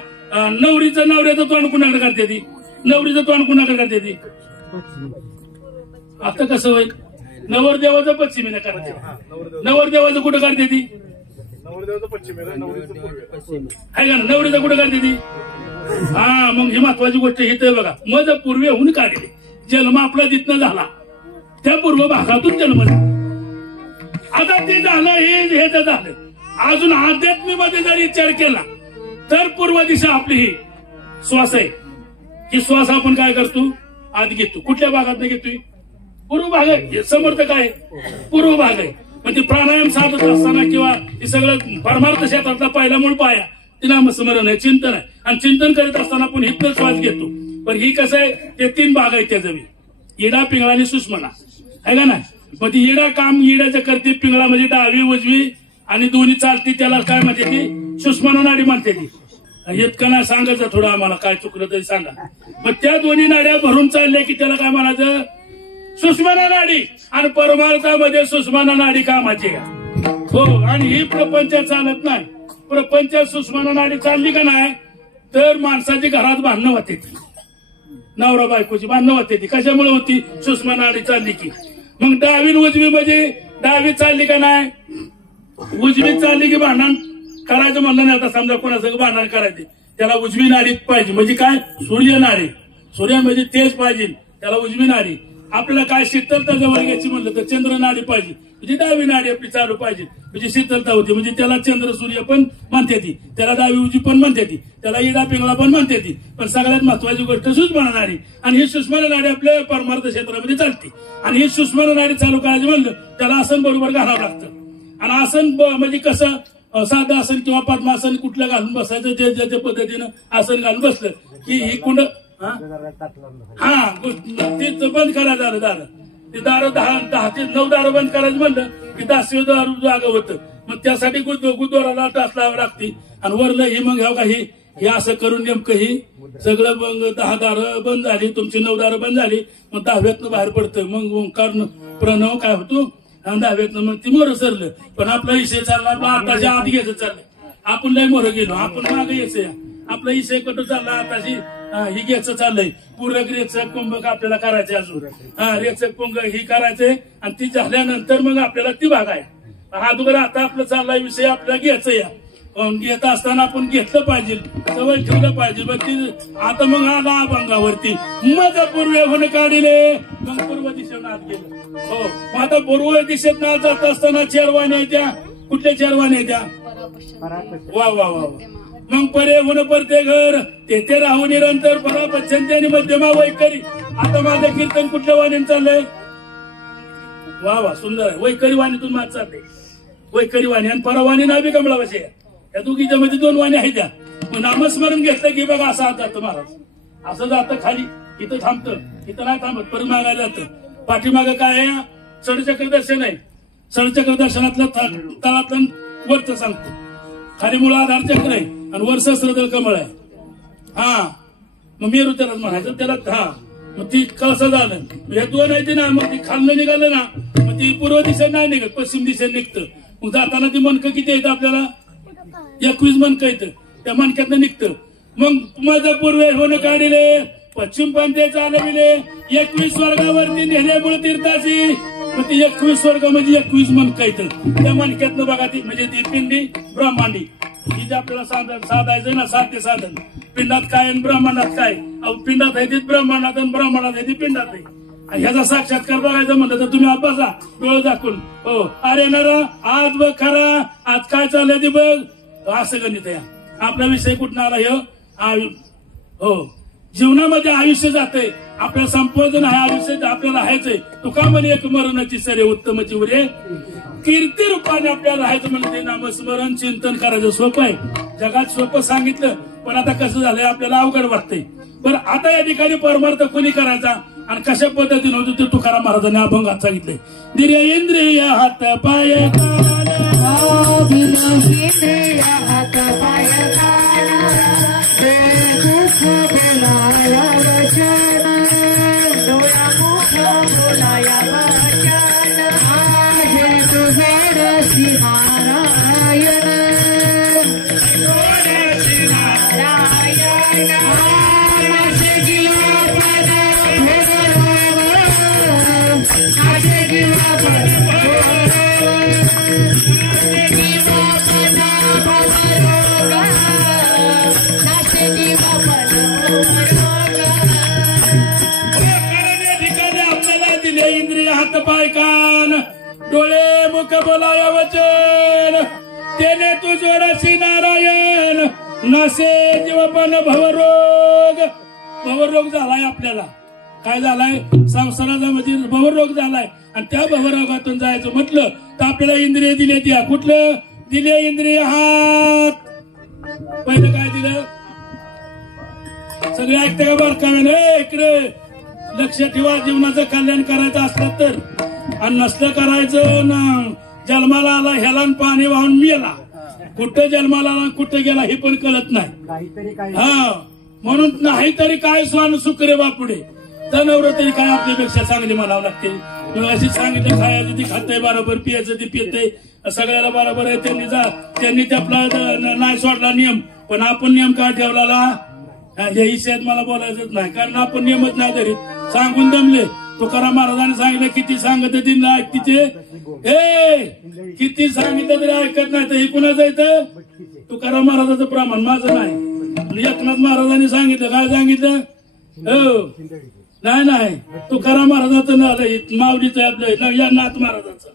नवऱ्याचं तोंड कुणाकडे करते ती? नवरीचं तोंड कुणाकडे करते ती? आता कसं होईल? नवरदेवाचं पश्चिमेला करते. नवरदेवाचं कुठं करते ती? आहे का? नवरीचं कुठं करते ती? मग ही महत्वाची गोष्ट हे बघा. मग पूर्वे होऊन काढले, जन्म आपला जिथनं झाला त्या पूर्व भागातून जन्म झाला. आता ते झालं, हे तर झालं. अजून अध्यात्मीमध्ये जर विचार केला तर पूर्व दिशा आपली ही श्वास आहे. ही श्वास आपण काय करतो? आत घेतो. कुठल्या भागात घेतोय? पूर्व भाग आहे. समर्थ काय? पूर्व भाग आहे. म्हणजे प्राणायाम साधत असताना किंवा हे सगळं परमार्थ क्षेत्रातला पहिला मूळ पाया ते नामस्मरण आहे, चिंतन आहे. आणि चिंतन करीत असताना आपण हितनं श्वास घेतो. पण ही कसं आहे, ते 3 भाग आहेत त्या जवळ, इडा, पिंगळा आणि सुषमना आहे का ना. मग ती इडा काम इडाचं करते, पिंगळा म्हणजे डावी उजवी आणि दोन्ही चालती, त्याला काय म्हणते ती? सुषमना नाडी म्हणते ती. इतकं ना सांगायचं थोडं आम्हाला, काय चुकलं तरी सांगा. मग त्या दोन्ही नाड्या भरून चालल्या की त्याला काय म्हणायचं? सुषमना नाडी. आणि परमार्थामध्ये सुषमना नाडी कामाची का? हो. आणि ही प्रपंच चालत नाही. प्रपंच सुषमा नाडी चालली का नाही तर माणसाची घरात भांडणं होते ती, नवरा बायकोची भांडणं होते ती. कशामुळे होती? सुषमा नाडी चालली की. मग डावी उजवी म्हणजे डावी चालली का नाही, उजवी चालली की भांडण करायचं म्हणलं नाही. आता समजा कोणासंग भांडण करायचे त्याला उजवी नाडी पाहिजे. म्हणजे काय? सूर्य नाडी. सूर्य म्हणजे तेज पाहिजे, त्याला उजवी नाडी. आपल्याला काय शीतलता जवळ घ्यायची म्हणलं तर चंद्र नाडी पाहिजे, म्हणजे डावी नाडी आपली चालू पाहिजे, म्हणजे शीतलता होती. म्हणजे त्याला चंद्र सूर्य पण म्हणते ती, त्याला डावी उजवी पण म्हणते ती, त्याला इडा पिंगळा पण म्हणते ती. पण सगळ्यात महत्वाची गोष्ट सुषमा नाडी. आणि ही सुषमा नाडी आपल्या परमार्थ क्षेत्रामध्ये चालते. आणि ही सुषमा नाडी चालू करायची म्हणलं त्याला आसन बरोबर घालावं लागतं. आणि आसन म्हणजे कसं, साधं आसन किंवा पद्मासन कुठलं घालून बसायचं, जे ज्या पद्धतीनं आसन घालून बसलं की ही कुंड हा ते बंद करायचं झालं दार. ते दार 10 ते 9 दार बंद करायचं म्हणलं की 10वे दार जागा होतं. मग त्यासाठी गुरुद्वाराला टाच लावावं लागते. आणि वरलं ही मग ह्या काही हे असं करून नेमकं ही सगळं मग 10 दार बंद झाली, तुमची 9 दार बंद झाली. मग 10व्यातनं बाहेर पडतं. मग ओंकार प्रणव काय होतो, 10व्यातनं मग ती मोरं सरलं. पण आपला विषय चालला आताच्या आत घ्यायचं चाललंय. आपण लय मोरं गेलो, आपण मागे यायचं. आपला विषय कुठं चालला आताशी ही घ्यायचं चाललंय. पूरक रेचक कुंभक आपल्याला करायचे अजून. रेचक कुंभ ही करायचंय. आणि ती झाल्यानंतर मग आपल्याला ती भाग आहे. हा दुगर आता आपला चाललाय विषय आपल्याला घ्यायचं या. घेत असताना आपण घेतलं पाहिजे, सवय ठेवलं पाहिजे. मग ती आता मग आला अभंगावरती मग पूर्व होणं काढले, मग पूर्व दिशेनं आत गेलं. हो, मग आता पूर्व दिशेत ना जात असताना 4 वाण्या येत्या. कुठल्या 4 वाण्या येत्या? वा वा वा. मग परे होणं परते घर तेथे राहू निरंतर परापच्छंती आणि मध्यमा वैखरी. आता माझं कीर्तन कुठल्या वाणीनं चाललंय? वा वा, सुंदर आहे. वैखरी वाणीतून माझं चाललंय. वैखरी वाणी आणि परवाणी नाभी कमळावाशी. या दोघीच्या मध्ये 2 वाणी आहेत त्या. मग नामस्मरण घेतलं की बघा असं आत जातं महाराज. असं जातं खाली, इथं थांबतं, इथं नाही थांबत, परत मागायला जातं. पाठीमागं काय आहे? षडचक्र दर्शन आहे. षडचक्र दर्शनातलं तळातलं वरचं सांगतो. खाली मूळाधार चक्र आहे आणि वर सहस्त्रदल कमळ आहे. हा, मग मेरू त्याला म्हणायचं त्याला. हा, मग ती कसं झालं? हे 2 आहे ते ना. मग ती खालनं निघालं ना, मग ती पूर्व दिशेने नाही निघत, पश्चिम दिशेने निघतं. मग जाताना ती मणकं किती येतं आपल्याला? 21 मणकं येतं. त्या मणक्यातनं निघतं. मग माझं पूर्वे होणं काढले, पश्चिम पंथे चालविले, 21 स्वर्गावरती नेले मूळ तीर्थाची. मग ती 21 स्वर्ग म्हणजे 21 मणकं येतं. त्या मणक्यातनं बघा ती म्हणजे ती पिंडी ब्रह्मांडी. ही जे आपल्याला साधायचं ना, साध्य साधन. पिंडात काय आणि ब्रह्मांडात काय? पिंडात आहे ती ब्रह्मांडात आणि ब्रह्मांडात आहे ती पिंडात आहे. आणि ह्याचा साक्षात्कार बघायचा म्हणलं तर तुम्ही बघा डोळे दाखवून. हो, अरे नरा आज बघ खरा, आज काय चाललंय ते बघ. असं गणित आहे. आपला विषय कुठं आला हे? हो, जीवनामध्ये आयुष्य जाते, आपल्याला संपवायचं नाही. आयुष्य आपल्याला राहायचंय. तुका म्हणे एक मरणाची सरे उत्तमची उरे, कीर्ती रूपाने आपल्याला राहायचं म्हणजे ते नामस्मरण चिंतन करायचं. सोपं आहे, जगात सोपं सांगितलं. पण आता कसं झालंय आपल्याला अवघड वाटतंय. बरं, आता या ठिकाणी परमार्थ कोणी करायचा आणि कशा पद्धतीने होतो ते तुकाराम महाराजांनी अभंगात सांगितलंय. दिर्येंद्रिय हात पाय डोळे मुख बोलाया वचन तेने तू जोडसी नारायण. नसे जीवपण भवरोग. भवरोग झालाय आपल्याला. काय झालाय? संसाराचा म्हणजे भवरोग झालाय. आणि त्या भवरोगातून जायचं म्हटलं तर आपल्याला इंद्रिय दिले. त्या कुठलं दिले? इंद्रिय हात. पहिलं काय दिलं? सगळे ऐकते का बारकाव्याने? इकडे लक्ष ठेवा. जीवनाचं कल्याण करायचं असलं तर. आणि नसलं करायचं ना. जन्माला आला ह्याला पाणी वाहून मेला. कुठं जन्माला आला कुठं गेला हे पण कळत नाही. हा, म्हणून नाही तरी काय स्वान सुख रे बापुडे. जनावर तरी काय आपल्यापेक्षा चांगली म्हणावं लागते. अशी सांगितलं खायचं ती खातंय बरोबर, पियाचं ती पितंय. सगळ्याला बरोबर आहे. त्यांनी आपला नाही सोडला नियम, पण आपण नियम का ठेवला हे विषयात मला बोलायचंच नाही, कारण आपण नियमच नाही तरी सांगून दमले. तुकाराम महाराजांनी सांगितलं किती सांगत तिला ऐकतीचे, किती सांगितलं तरी ऐकत नाही. तर हे कुणाचं येतं? तुकाराम महाराजाचं प्रमाण, माझं नाही. एकनाथ महाराजांनी सांगितलं, काय सांगितलं? हो नाही तुकाराम महाराजाचं माऊलीचं आपलं या नाथ महाराजाचं.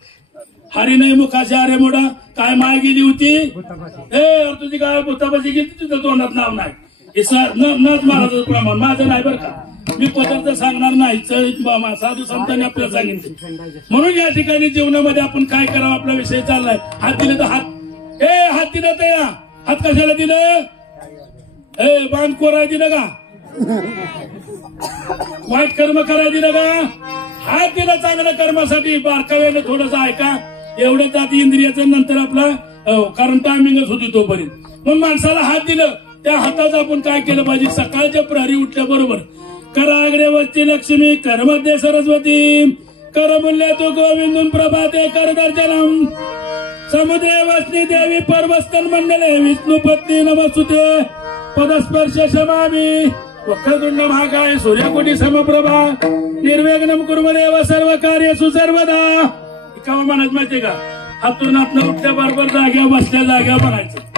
हरी नाही मुखाशी अरे मोडा, काय माय गेली होती तुझी काय भूतापाशी गेली, तुझं तोंडात नाव नाही. हे नाथ महाराजाचं प्रमाण, माझं नाही बरं का. मी पदार्थ सांगणार नाही, साधू संतांनी आपल्याला सांगितलं. म्हणून या ठिकाणी जीवनामध्ये आपण काय करावं, आपला विषय चाललाय. हात दिले तर हात दिला तर या हात कशाला दिलं? बांध कोराय दिलं का? वाईट कर्म करायला दिलं का? हात दिला चांगल्या कर्मासाठी. बारकाव्याने थोडंसं ऐका, एवढं जाती इंद्रियाचं नंतर आपला कारण टायमिंगच होती तोपर्यंत. मग माणसाला हात दिलं, त्या हाताचं आपण काय केलं पाहिजे? सकाळच्या प्रहरी उठल्याबरोबर कराग्रे वस्ती लक्ष्मी, कर मध्ये सरस्वती, कर मूल्य तो गोविंदून प्रभाते, कर दर्शनम समुद्रे वस्ती देवी पर्वस्तन मंडले, विष्णू पत्नी नमस्तुते, पदस्पर्श क्षमामी, वक्रतुंड महाकाय सूर्यकोटी समप्रभा, निर्विघ्नं कुर्मदेव सर्व कार्येषु सर्वदा. का म्हणायचं माहितीये का? हातून उठल्याबरोबर जाग्या बसल्या जाग्या म्हणायचं.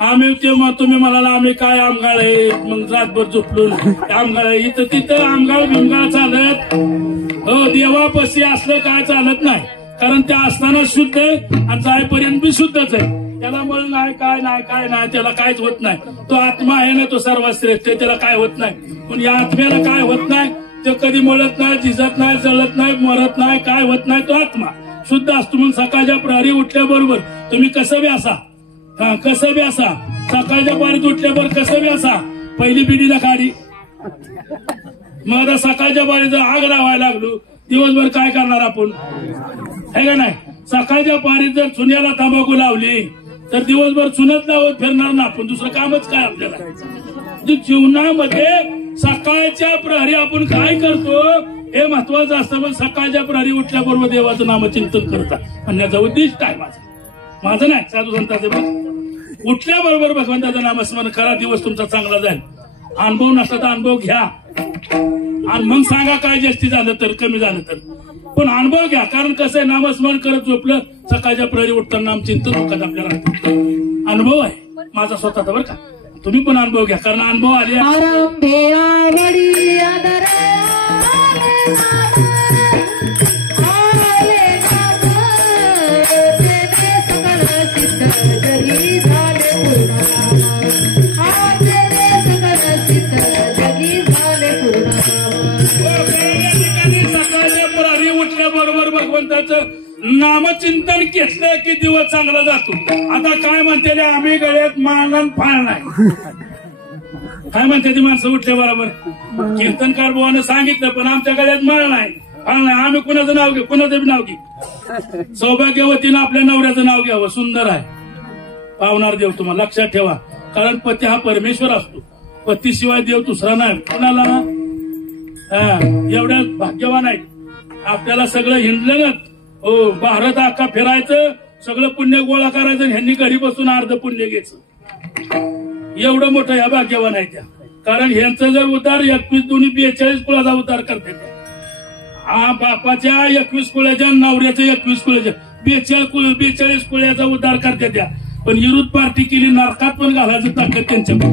आम्ही तेव्हा तुम्ही म्हणाला आम्ही काय आमगाळ आहे, मग रातभर झोपलो आमगाळ आहे. इथं तिथं आमगाळ बिमगाळ चालत हो, देवापशी असलं काय चालत नाही. कारण त्या असताना शुद्ध आहे आणि जायपर्यंत बी शुद्धच आहे. त्याला मळ नाही, काय नाही, त्याला काहीच होत नाही. तो आत्मा आहे ना, तो सर्वश्रेष्ठ, त्याला काय होत नाही. पण या आत्म्याला काय होत नाही, तो कधी मळत नाही, झिजत नाही, जळत नाही, मरत नाही, काय होत नाही. तो आत्मा शुद्ध असतो. म्हणून सकाळच्या प्रहरी उठल्याबरोबर तुम्ही कसं बी असा, कसं बी असा, सकाळच्या पारीत उठल्याबरोबर कसं बी असा, पहिली पिढीला काढी. मग आता सकाळच्या पारीत जर आग लावायला लागलो, दिवसभर काय करणार आपण? आहे का नाही? सकाळच्या पारीत जर चुन्याला तंबाखू लावली तर दिवसभर चुनत लावत फिरणार ना आपण, दुसरं कामच काय आपल्याला? जीवनामध्ये सकाळच्या प्रहरी आपण काय करतो हे महत्वाचं असतं. पण सकाळच्या प्रहरी उठल्याबरोबर देवाचं नामचिंतन करता, म्हणण्याचा उद्दिष्ट आहे माझं नाही, साधू संतांचं. उठल्याबरोबर भगवंताचं नामस्मरण करा, दिवस तुमचा चांगला जाईल. अनुभव नसला तर अनुभव घ्या आणि मग सांगा काय जास्ती झालं तर, कमी झालं तर, पण अनुभव घ्या. कारण कसं आहे, नामस्मरण करत झोपलं, सकाळच्या प्रहरी उठताना नामचिंतन होतात आपल्याला. अनुभव आहे माझा स्वतःचा बरं का, तुम्ही पण अनुभव घ्या, कारण अनुभव आले. उठल्याबरोबर भगवंताचं नामचिंतन घेतलं की दिवस चांगला जातो. आता काय म्हणते आम्ही गळ्यात मानन फाळ नाही, काय म्हणते ती माणसं उठल्याबरोबर? कीर्तनकार भावानं सांगितलं, पण आमच्या गळ्यात माळ नाही, फाळ नाही. आम्ही कुणाचं नाव घेऊ, कुणाचं बी नाव घेऊ. सौभाग्यवतीनं आपल्या नवऱ्याचं नाव घ्यावं, सुंदर आहे, पावणार देव तुम्हाला. लक्षात ठेवा, कारण पती हा परमेश्वर असतो, पतीशिवाय देव दुसरा नाही कुणाला. एवढ्या भाग्यवान आहेत. आपल्याला सगळं हिंडलं ना, हो, भारत अख्खा फिरायचं, सगळं पुण्य गोळा करायचं, ह्यांनी घरी बसून अर्ध पुण्य घ्यायचं. एवढं मोठं ह्या भाग्यवान आहे त्या. कारण ह्यांचं जर उतार 21 दुनी 42 कुळाचा उतार करते त्या. हा बापाच्या 21 कुळाच्या, नवऱ्याच्या 21 कुळाच्या, 42 कुळ्याचा उद्धार करते त्या. पण विरुद्ध पार्टी केली, नरकात पण घालायचं ताकद त्यांच्याकडे.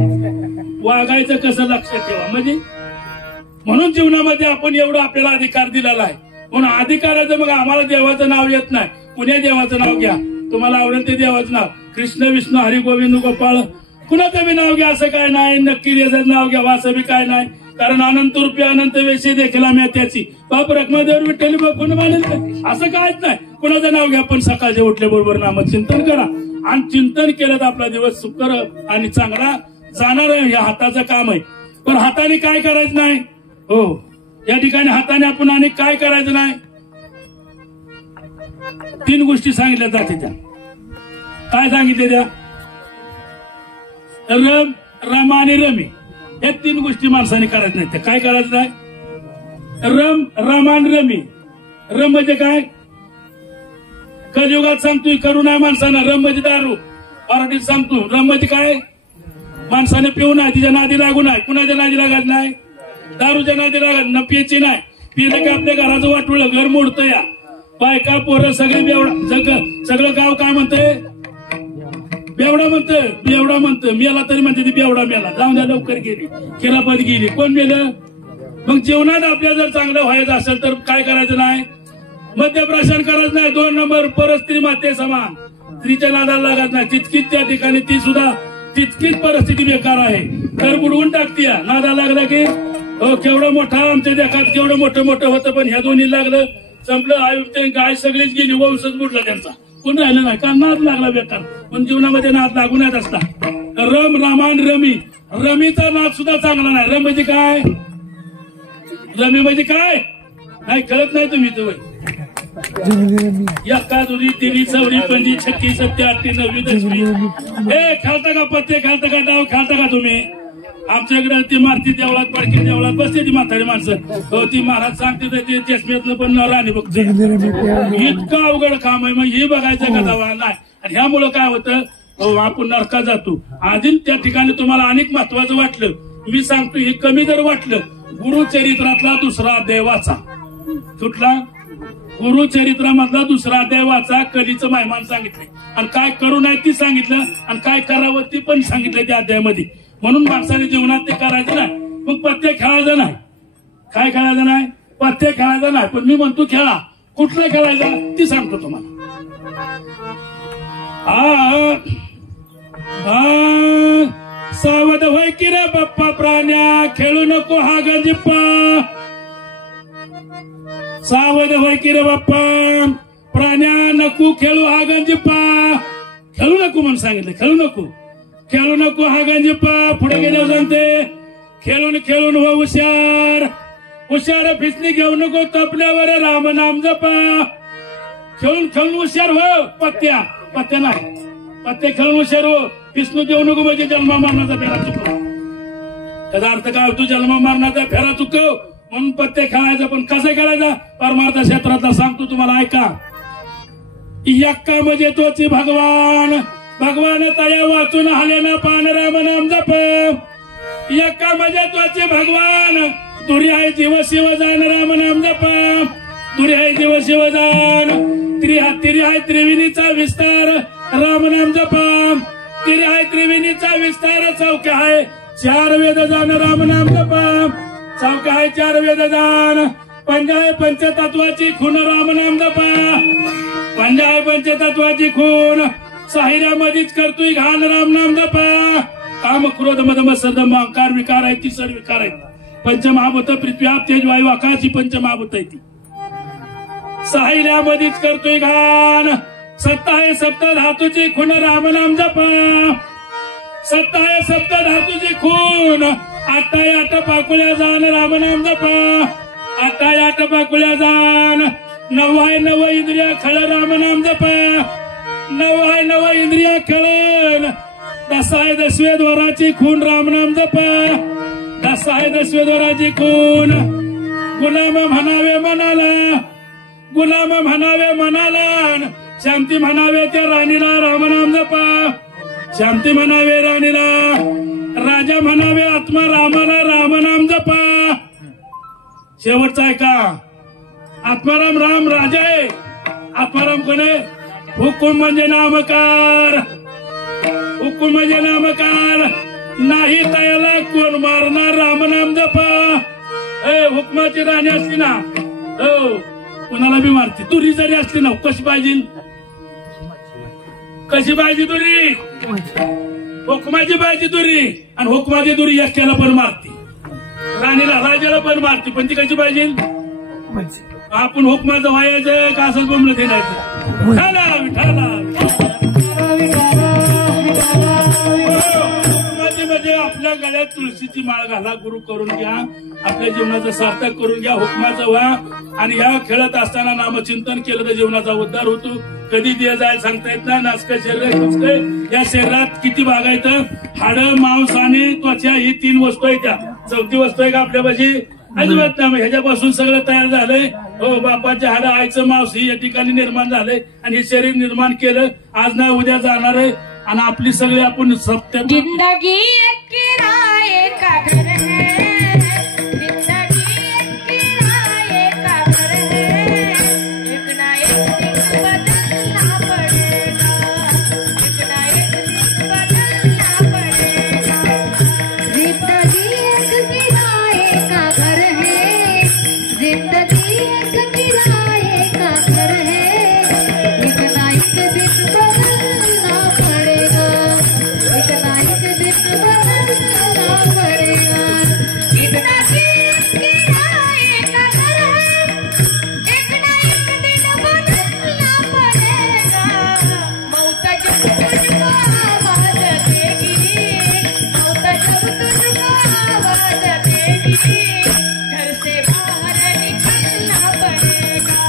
वागायचं कसं लक्षात ठेवा. म्हणजे म्हणून जीवनामध्ये आपण एवढं आपल्याला अधिकार दिलेला आहे. म्हणून अधिकाराचं मग आम्हाला देवाचं नाव येत नाही, कुण्या देवाचं नाव घ्या, तुम्हाला आवडेल ते देवाचं नाव. कृष्ण विष्णू हरी गोविंद गोपाळ कुणाचं बी नाव घ्या, असं काय नाही. नक्की याचं नाव घ्यावं असं बी काय नाही. कारण अनंत रूपी अनंत वेशी देखील आम्ही त्याची बाप रखमादेवर विठ्ठली कोण मानेल असं काहीच नाही. कुणाचं नाव घ्या, पण सकाळच्या उठल्याबरोबर नामचिंतन करा. आणि चिंतन केलं तर आपला दिवस सुकर आणि चांगला जाणार आहे. हे हाताचं काम आहे. पण हाताने काय करायचं नाही. हो, या ठिकाणी हाताने आपण आणि काय करायचं नाही. 3 गोष्टी सांगितल्या जाते त्या. काय सांगितले त्या? रम, रमा आणि रमी, या 3 गोष्टी माणसाने करायचं नाही. त्या काय करायचं नाही? रम, रमा आणि रमी. रम म्हणजे काय? कलियुगात सांगतोय करू नाही माणसानं रममध्ये दारू मराठीत सांगतो रममध्ये काय माणसाने पिऊ नाही तिच्या नादी लागू नाही कुणाच्या नादी लागत नाही दारूच्या नादी लागत न पियची नाही पिलं की आपल्या घराचं वाटवलं घर मोडतं या बायका पोरं सगळे बेवडा सगळं गाव काय म्हणतंय बेवडा म्हणतं मेला तरी म्हणते ती बेवडा मेला जाऊन द्या लवकर गेली खिरापत गेली कोण मेलं मग जीवनात आपल्या जर चांगलं व्हायचं असेल तर काय करायचं नाही मद्यप्राशन करायचं नाही 2 नंबर परस्त्री माते समान स्त्रीच्या नादाला लागत नाही तितकीच त्या ठिकाणी ती सुद्धा तितकीच परिस्थिती बेकार आहे तर बुडवून टाकते नादाला लागला की हो केवढं मोठा आमच्या देखात केवढं मोठं होतं पण ह्या दोन्ही लागलं संपलं आयुक्त गाय सगळीच गेली वंशच बुडला त्यांचा कोण राहिलं नाही का नाद लागला बेकार पण जीवनामध्ये नाद लागू नये असता रम रामान रमीचा नाद सुद्धा चांगला नाही रम म्हणजे काय रमी म्हणजे काय नाही कळत नाही तुम्ही तुम्ही एका दुरी 3 चौरी 5 6 7 8 9 10 हे खेळता का पत्ते खेळता का डाव खेळता का तुम्ही आमच्याकडे ती मारती देवळात पडकी देवळात बसते ती म्हातारी माणसं हो ती महाराज सांगते ते चष्म्यातनं पण राणी बघते इतकं अवघड काम आहे मग हे बघायचं का दवा नाही आणि ह्यामुळं काय होतं आपण नरका जातो आधी त्या ठिकाणी तुम्हाला अनेक महत्वाचं वाटलं मी सांगतो हे कमी जर वाटलं गुरुचरित्रातला 2रा अध्याय वाचा कुठला गुरुचरित्रामधला 2रा अध्याय वाचा कलीचं महिमान सांगितले आणि काय करू नये ती सांगितलं आणि काय करावं ती पण सांगितलं त्या अध्यायामध्ये म्हणून माणसाने जीवनात ते करायचं नाही मग पत्ते खेळायचं नाही काय खेळायचं नाही पत्ते खेळायचं नाही पण मी म्हणतो खेळा कुठलं खेळायचं ती सांगतो तुम्हाला सावध होय की रे बाप्पा प्राण्या खेळू नको हा गंजिप्पा सावध होय की रे बाप्पा प्राण्या नको खेळू हा गंजिप्पा खेळू नको म्हणून सांगितलं खेळू नको हा गंजिप्पा पुढे गेल्यावर सांगते खेळून हो हुशार फिसली घेऊ नको तपल्यावर राम नाम जपा खेळून हुशार हो पत्त्या नाही पत्ते खेळून हुशार हो विष्णू देऊ नको म्हणजे जन्मा मारण्याचा फेरा चुकव त्याचा अर्थ काय होतो जन्मा मारण्याचा फेरा चुकव म्हणून पत्ते खेळायचं पण कसं खेळायचं परमार्थ क्षेत्रातला सांगतो तुम्हाला ऐका यक्का म्हणजे तोची भगवान तया वाचून हालेना पान राम नाम जप यक्का म्हणजे तोची भगवान दुरी आहे जीव शिव जाण राम नाम जप दुरी आहे जीव शिव जाण तिरी आहे त्रिवेणीचा विस्तार राम नाम जप तिरी आहे त्रिवेणीचा विस्तार चौक आहे 4 वेद जाण राम नाम जप चौक आहे 4 वेद जाण पंजा आहे पंचतत्वाची खून राम नाम जप पंजा आहे पंचतत्वाची खून साहिऱ्यामध्येच करतोय घाण राम नाम जप काम क्रोध मद मत्सर अहंकार विकार आहे ती सर्व विकार आहेत पंचमहाभूत पृथ्वी आप तेज वायू आकाश ही पंचमहाभूत आहे ती साहिऱ्यामध्येच करतोय घाण सत्ता आहे सप्त धातूची खून राम नाम जप सत्ता आहे सप्त धातूची खून 8 पाकुल्या जाण राम नाम जप 8 पाकुल्या जाण 9 इंद्रिया खळ राम नाम जप 9 इंद्रिया खळण 10 द्वाराची खून राम नाम जप 10 द्वाराची खून गुलाम म्हणावे मनाला शांती म्हणावे त्या राणीला राम नाम जप शांती म्हणावे राणीला राजा म्हणावे आत्मा रामाला राम नाम जप शेवटचा आहे का आत्माराम राम राजा आहे आत्माराम कोणे हुकुम म्हणजे नामकार नाही त्याला कोण मारणार राम नाम जप हुकमाची राणी असली ना हो कोणाला बी मारते तुरी जरी असली ना कशी पाहिजे तुरी हुकमाची पाहिजे तुरी आणि हुकमाची तुरी एकट्याला पण मारते राणीला राजाला पण मारते पण ती कशी पाहिजे आपण हुकमाचं व्हायचं का असं बोंबलं फिरायचं म्हणजे आपल्या गळ्यात तुळशीची माळ घाला गुरु करून घ्या आपल्या जीवनाचं सार्थक करून घ्या हुकमाचं व्हा आणि ह्या खेळत असताना नामचिंतन केलं तर जीवनाचा उद्धार होतो कधी दिया जायला सांगता येत नाही नासकं शरीर खुचकंय या शरीरात किती भाग आहेत हाडं मांस आणि त्वचा ही 3 वस्तू आहेत त्या 4थी वस्तू आहे का आपल्यापाशी अजिबात नाही ह्याच्यापासून सगळं तयार झालंय हो बापाच्या हाडं आईचं मावशी या ठिकाणी निर्माण झालंय आणि हे शरीर निर्माण केलं आज ना उद्या जाणार आहे आणि आपली सगळी आपण सत्य जिंदगी एक किराए का घर है, जिंदगी एक किराए का घर है, एक ना एक दिन बदलना पड़ेगा, एक ना एक दिन बदलना पड़ेगा। जिंदगी एक किराए का घर है, जिंदगी एक किराए का घर है, एक ना एक दिन बदलना पड़ेगा, एक ना एक दिन बदलना पड़ेगा। जिंदगी एक किराए का घर है, एक ना एक दिन बदलना पड़ेगा। मौत जब तुझको आवाज देगी, मौत जब तुझको आवाज देगी, घर से बाहर निकलना पड़ेगा,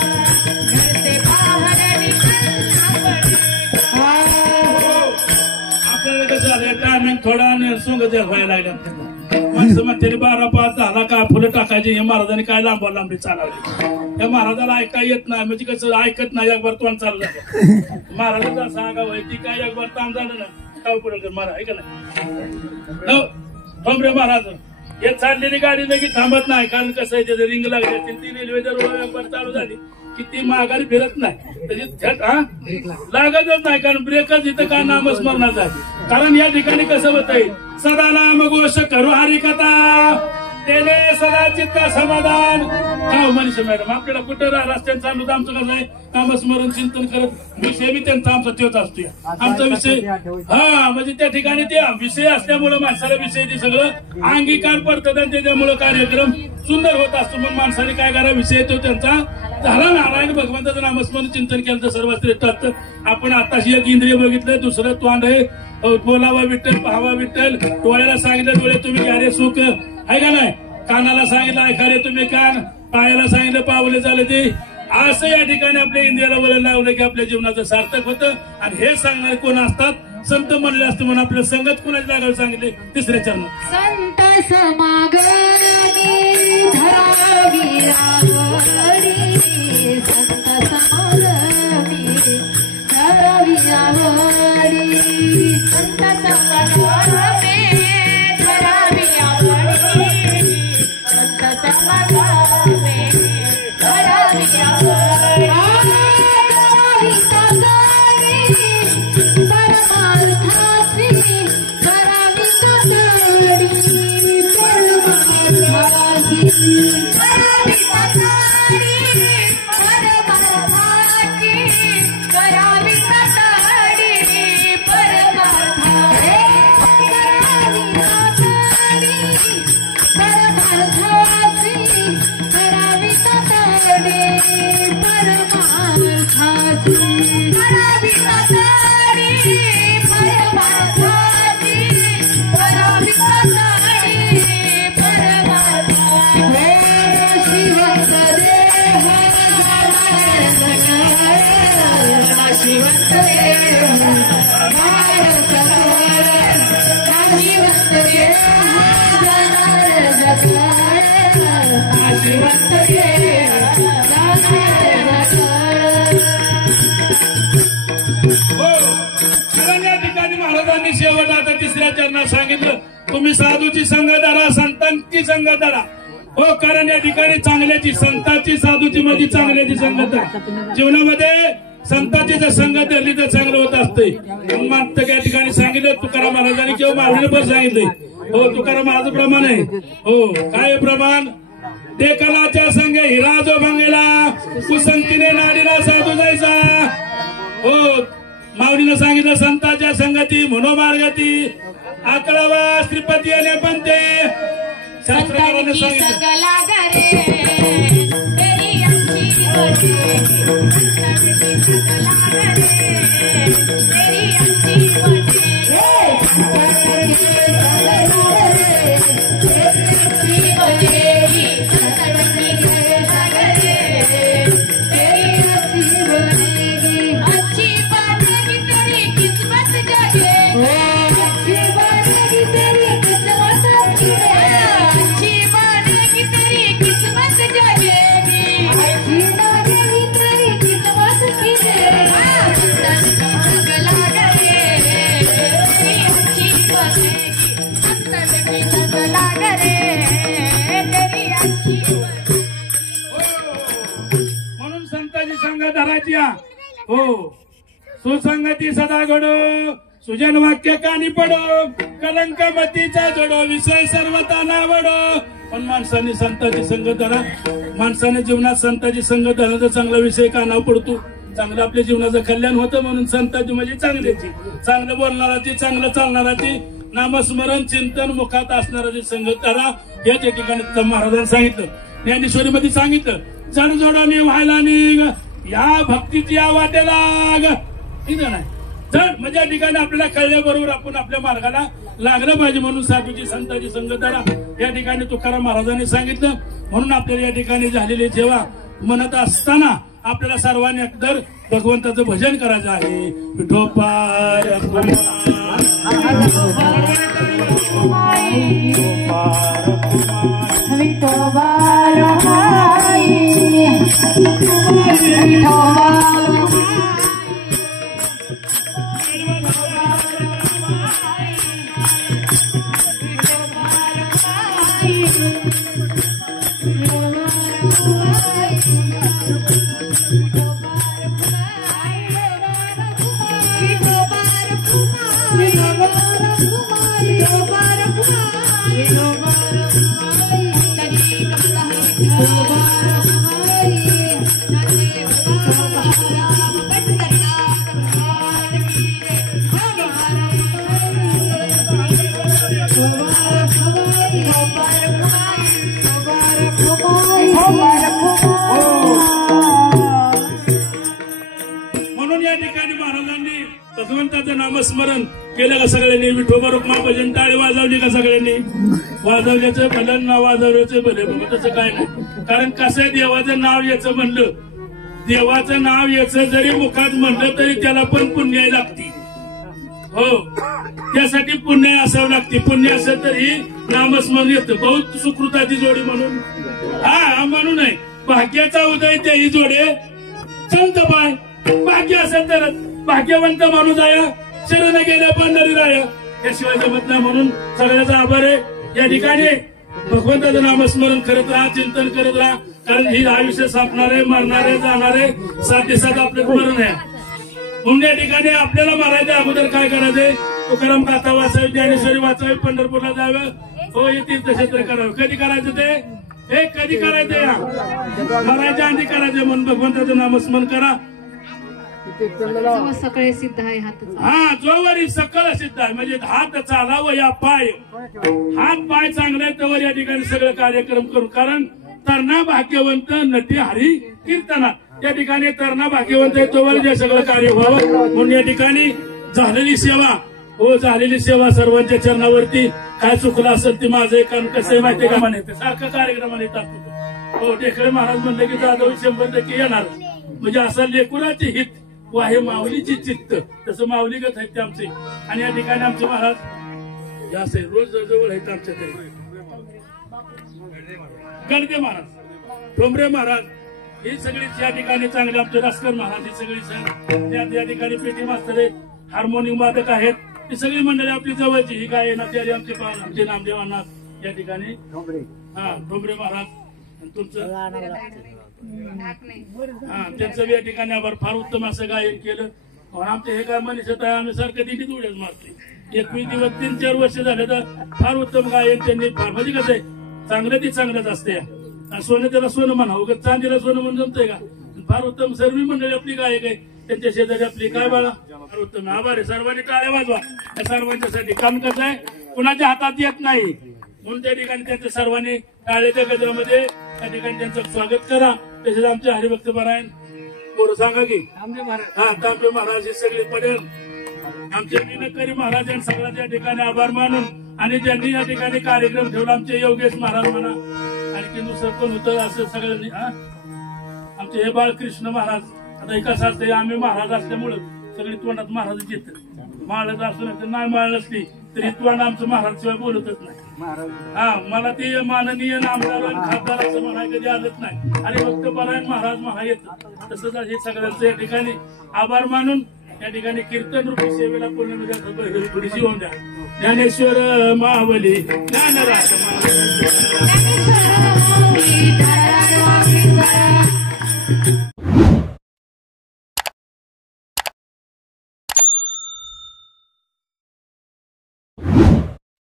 घर से बाहर निकलना पड़ेगा। आपल्याला कसं झालं टायमिंग थोडा सोंग व्हायला लागल्या माणसं म्हणते 12-5 झाला का फुलं टाकायची हे महाराजांनी काय लांबा लांबी चालवली त्या महाराजाला ऐका येत नाही म्हणजे कसं ऐकत नाही एकबार तोंड चालू झालं महाराजाचा सांगा होय ती काय एकबार ताम झालं ना काय पुढे महाराज ऐका नाही रे महाराज हे चाललेली गाडी लगेच थांबत नाही कारण कसं आहे त्याचं रिंग लागली ती रेल्वे जर एकबार चालू झाली की ती माघारी फिरत नाही त्याची लागतच नाही कारण ब्रेकच इथं का नामस्मरणाचा आहे कारण या ठिकाणी कसं होत आहे सदा नाम घोष करू हरी कथा तेने सदा चित्त समाधान हा मनीषा मॅडम आपल्याला कुठं रस्त्यात चालू तर आमचं कसं आहे नामस्मरण चिंतन करत विषय बी त्यांचा आमचा तोच असतोय आमचा विषय हा म्हणजे त्या ठिकाणी ते विषय असल्यामुळे माणसाला विषय ते सगळं अंगीकार पडतात आणि त्याच्यामुळे कार्यक्रम सुंदर होत असतो मग माणसाने काय करा विषय तो त्यांचा झाला नारायण भगवंताचं नामस्मरण चिंतन केलं तर सर्वात श्रेष्ठ आपण आताशी एक इंद्रिय बघितलं दुसरं तोंड आहे बोलावा विठ्ठल पाहावा विठ्ठल डोळ्याला सांगितलं डोळे तुम्ही घ्या सुख आहे का नाही कानाला सांगितलं ऐका रे तुम्ही कान पायाला सांगितलं पावले झालं ते असं या ठिकाणी आपल्या इंद्रियाला वळण लावलं की आपल्या जीवनाचं सार्थक होतं आणि हे सांगणारे कोण असतात संत म्हणले असते म्हणून आपल्या संगत कोणाच्या जागावर सांगितले तिसऱ्या चरणात संत समागमी धरावी आवडी संत समागमी धरावी आवडी संत समागमी धरावी आवडी संत समागमी धरावी आवडी महाराजांनी शेवट आता तिसऱ्या चरणात सांगितलं तुम्ही साधूची संग धरा संतांची संग धरा हो कारण या ठिकाणी चांगल्याची संतांची साधूची मध्ये चांगल्याची संगत जीवनामध्ये संतांची जर संगत धरली तर चांगलं होत असते मात्र या ठिकाणी सांगितलं तुकाराम महाराजांनी किंवा माऊलीने पण सांगितले हो तुकाराम महाराज प्रमाण आहे हो काय प्रमाण ते कलाच्या संघ हिरा जो भांगेला कुसंतीने नाडीला साधू जायचा हो माऊलीनं सांगितलं संतांच्या संगती मनोमार्गती अकळावा श्रीपती आणि पंते शास्त्रकारांनी सांगितलं म्हणून संतांची संग धरायची हो सुसंगती सदा घडो सुजन वाक्य कानी पडो कलंक मतीचा जोडो विषय सर्वता नावडो पण माणसाने संतांची संग धरा माणसाने जीवनात संतांची संग धराचा चांगला विषय कानावर पडतो चांगलं आपल्या जीवनाचं कल्याण होतं म्हणून संतांची म्हणजे चांगल्याची चांगलं बोलणाराची चांगलं चालणाराची नामस्मरण चिंतन मुखात असणाराची संग धरा या ठिकाणी महाराजांनी सांगितलं ज्ञानेश्वरीमध्ये सांगितलं जड जोडणी व्हायला निघ या भक्तीची या वाटेला ठीक नाही जड म्हणजे या ठिकाणी आपल्याला कळल्याबरोबर आपण आपल्या मार्गाला लागलं पाहिजे म्हणून साधूची संतांची संग धरा या ठिकाणी तुकाराम महाराजांनी सांगितलं म्हणून आपल्याला या ठिकाणी झालेली जेव्हा म्हणत असताना आपल्याला सर्वांनी अगदर भगवंताचं भजन करायचं आहे विठोपाय म्हणून या ठिकाणी महाराजांनी भगवंताचं नामस्मरण केलं का सगळ्यांनी विठोबा रुक्मा भजन टाळी वाजवली का सगळ्यांनी वाजवल्याचं भलन ना वाजवल्याचं भले बाबा तसं काय नाही कारण कसं आहे देवाचं नाव याचं म्हणलं देवाचं नाव याचं जरी मुखात म्हणलं तरी त्याला पण पुण्य लागते हो त्यासाठी पुण्य असावं लागते पुण्य असेल तरी नामस्मरण येतं बहुत सुकृताची जोडी म्हणून हा म्हणून आहे भाग्याचा उदय त्याही जोडे संत पाय भाग्य असेल तर भाग्यवंत माणूस आहे शरण गेल्या पंढरी राय याशिवाय जमत नाही म्हणून सगळ्याचा आभार आहे या ठिकाणी भगवंताचं नामस्मरण करत राहा चिंतन करत राहा कारण ही आयुष्य सापणारे मरणारे जाणारे साथ साथ आपलं मरण आहे म्हणून या ठिकाणी आपल्याला मारायच्या अगोदर काय करायचंय तुकाराम गाथा वाचावी ज्ञानेश्वरी वाचावी पंढरपूरला जावं हो येतील तसे तर करावं कधी करायचं ते हे कधी करायचं या मरायच्या आधी करायचं म्हणून भगवंताचं नामस्मरण करा सगळे सिद्ध आहे हात हा जोवरी सकल सिद्ध आहे म्हणजे हात चालावं या पाय हात पाय चांगले तवर या ठिकाणी सगळं कार्यक्रम करू कारण तरणा भाग्यवंत नटी हरी कीर्तना या ठिकाणी तरणा भाग्यवंत आहे तोवर जे सगळं कार्य व्हावं म्हणून या ठिकाणी झालेली सेवा हो झालेली सेवा सर्वांच्या चरणावरती काय चुकलं असेल ते माझं कारण कसं माहितीये का म्हणे सारखं कार्यक्रमाला येतात हो टेकडे महाराज म्हणले की जाधव 100% येणार म्हणजे असं लेकुराचे हित व आहे माऊलीची चित्त तसं माऊलीगत आहेत ते आमचे आणि या ठिकाणी आमचे महाराज जास्त रोज जवळ आहेत आमच्या तरी गडगे महाराज ठोंबरे महाराज ही सगळी या ठिकाणी चांगले आमचे रास्कर महाराज ही सगळी सण या ठिकाणी पेटी मास्तर आहेत हार्मोनियम वादक आहेत ही सगळी मंडळी आपली जवळची ही काय नाते आमचे आमचे नामदेव अण्णा या ठिकाणी हा ठोंबरे महाराज तुमचं हा त्यांचं या ठिकाणी आभार फार उत्तम असं गायन केलं आमचे हे काय मनीषात आहे आम्ही सारखं दिंडीत उड्याच मारते 21 दिवस 3-4 वर्ष झाले तर फार उत्तम गायन त्यांनी फार म्हणजे कसं आहे चांगलं ते चांगलंच असते सोनं त्याला सोनं म्हणावं चांदीला सोनं म्हणून जमतंय का फार उत्तम सर्व मंडळी आपली गायक आहे त्यांच्या शेजारी आपली काय बाळा फार उत्तम आभार आहे सर्वांनी टाळ्या वाजवा या सर्वांच्यासाठी काम कसं आहे कुणाच्या हातात येत नाही म्हणून त्या ठिकाणी त्यांच्या सर्वांनी टाळ्याच्या गजरामध्ये त्या ठिकाणी त्यांचं स्वागत करा तसेच आमचे हरिभक्त पारायण बोर सांगा की हा तांबे महाराज हे सगळे पडेल आमचे निनकरी महाराज यांनी सगळ्या त्या ठिकाणी आभार मानून आणि ज्यांनी या ठिकाणी कार्यक्रम ठेवला आमचे योगेश महाराज म्हणा आणखी दुसरं कोण होतं असं सगळ्यांनी आमचे हे बाळकृष्ण महाराज आता एका असते आम्ही महाराज असल्यामुळं सगळी तोंडात महाराज येत माळच असून नाही माळ नसली तरी तोंड आमचं महाराज शिवाय बोलतच नाही हा मला ते माननीय नामदार खासदार असं म्हणाय कधी आलंच नाही आणि फक्त परायण महाराज म्हणा येत तसंच हे सगळ्यांचं या ठिकाणी आभार मानून या ठिकाणी कीर्तन रूपी सेवेला पूर्ण थोडीशी होऊन द्या. ज्ञानेश्वर मावली ज्ञानराज ज्ञानेश्वर माऊली, ज्ञानराज माऊली.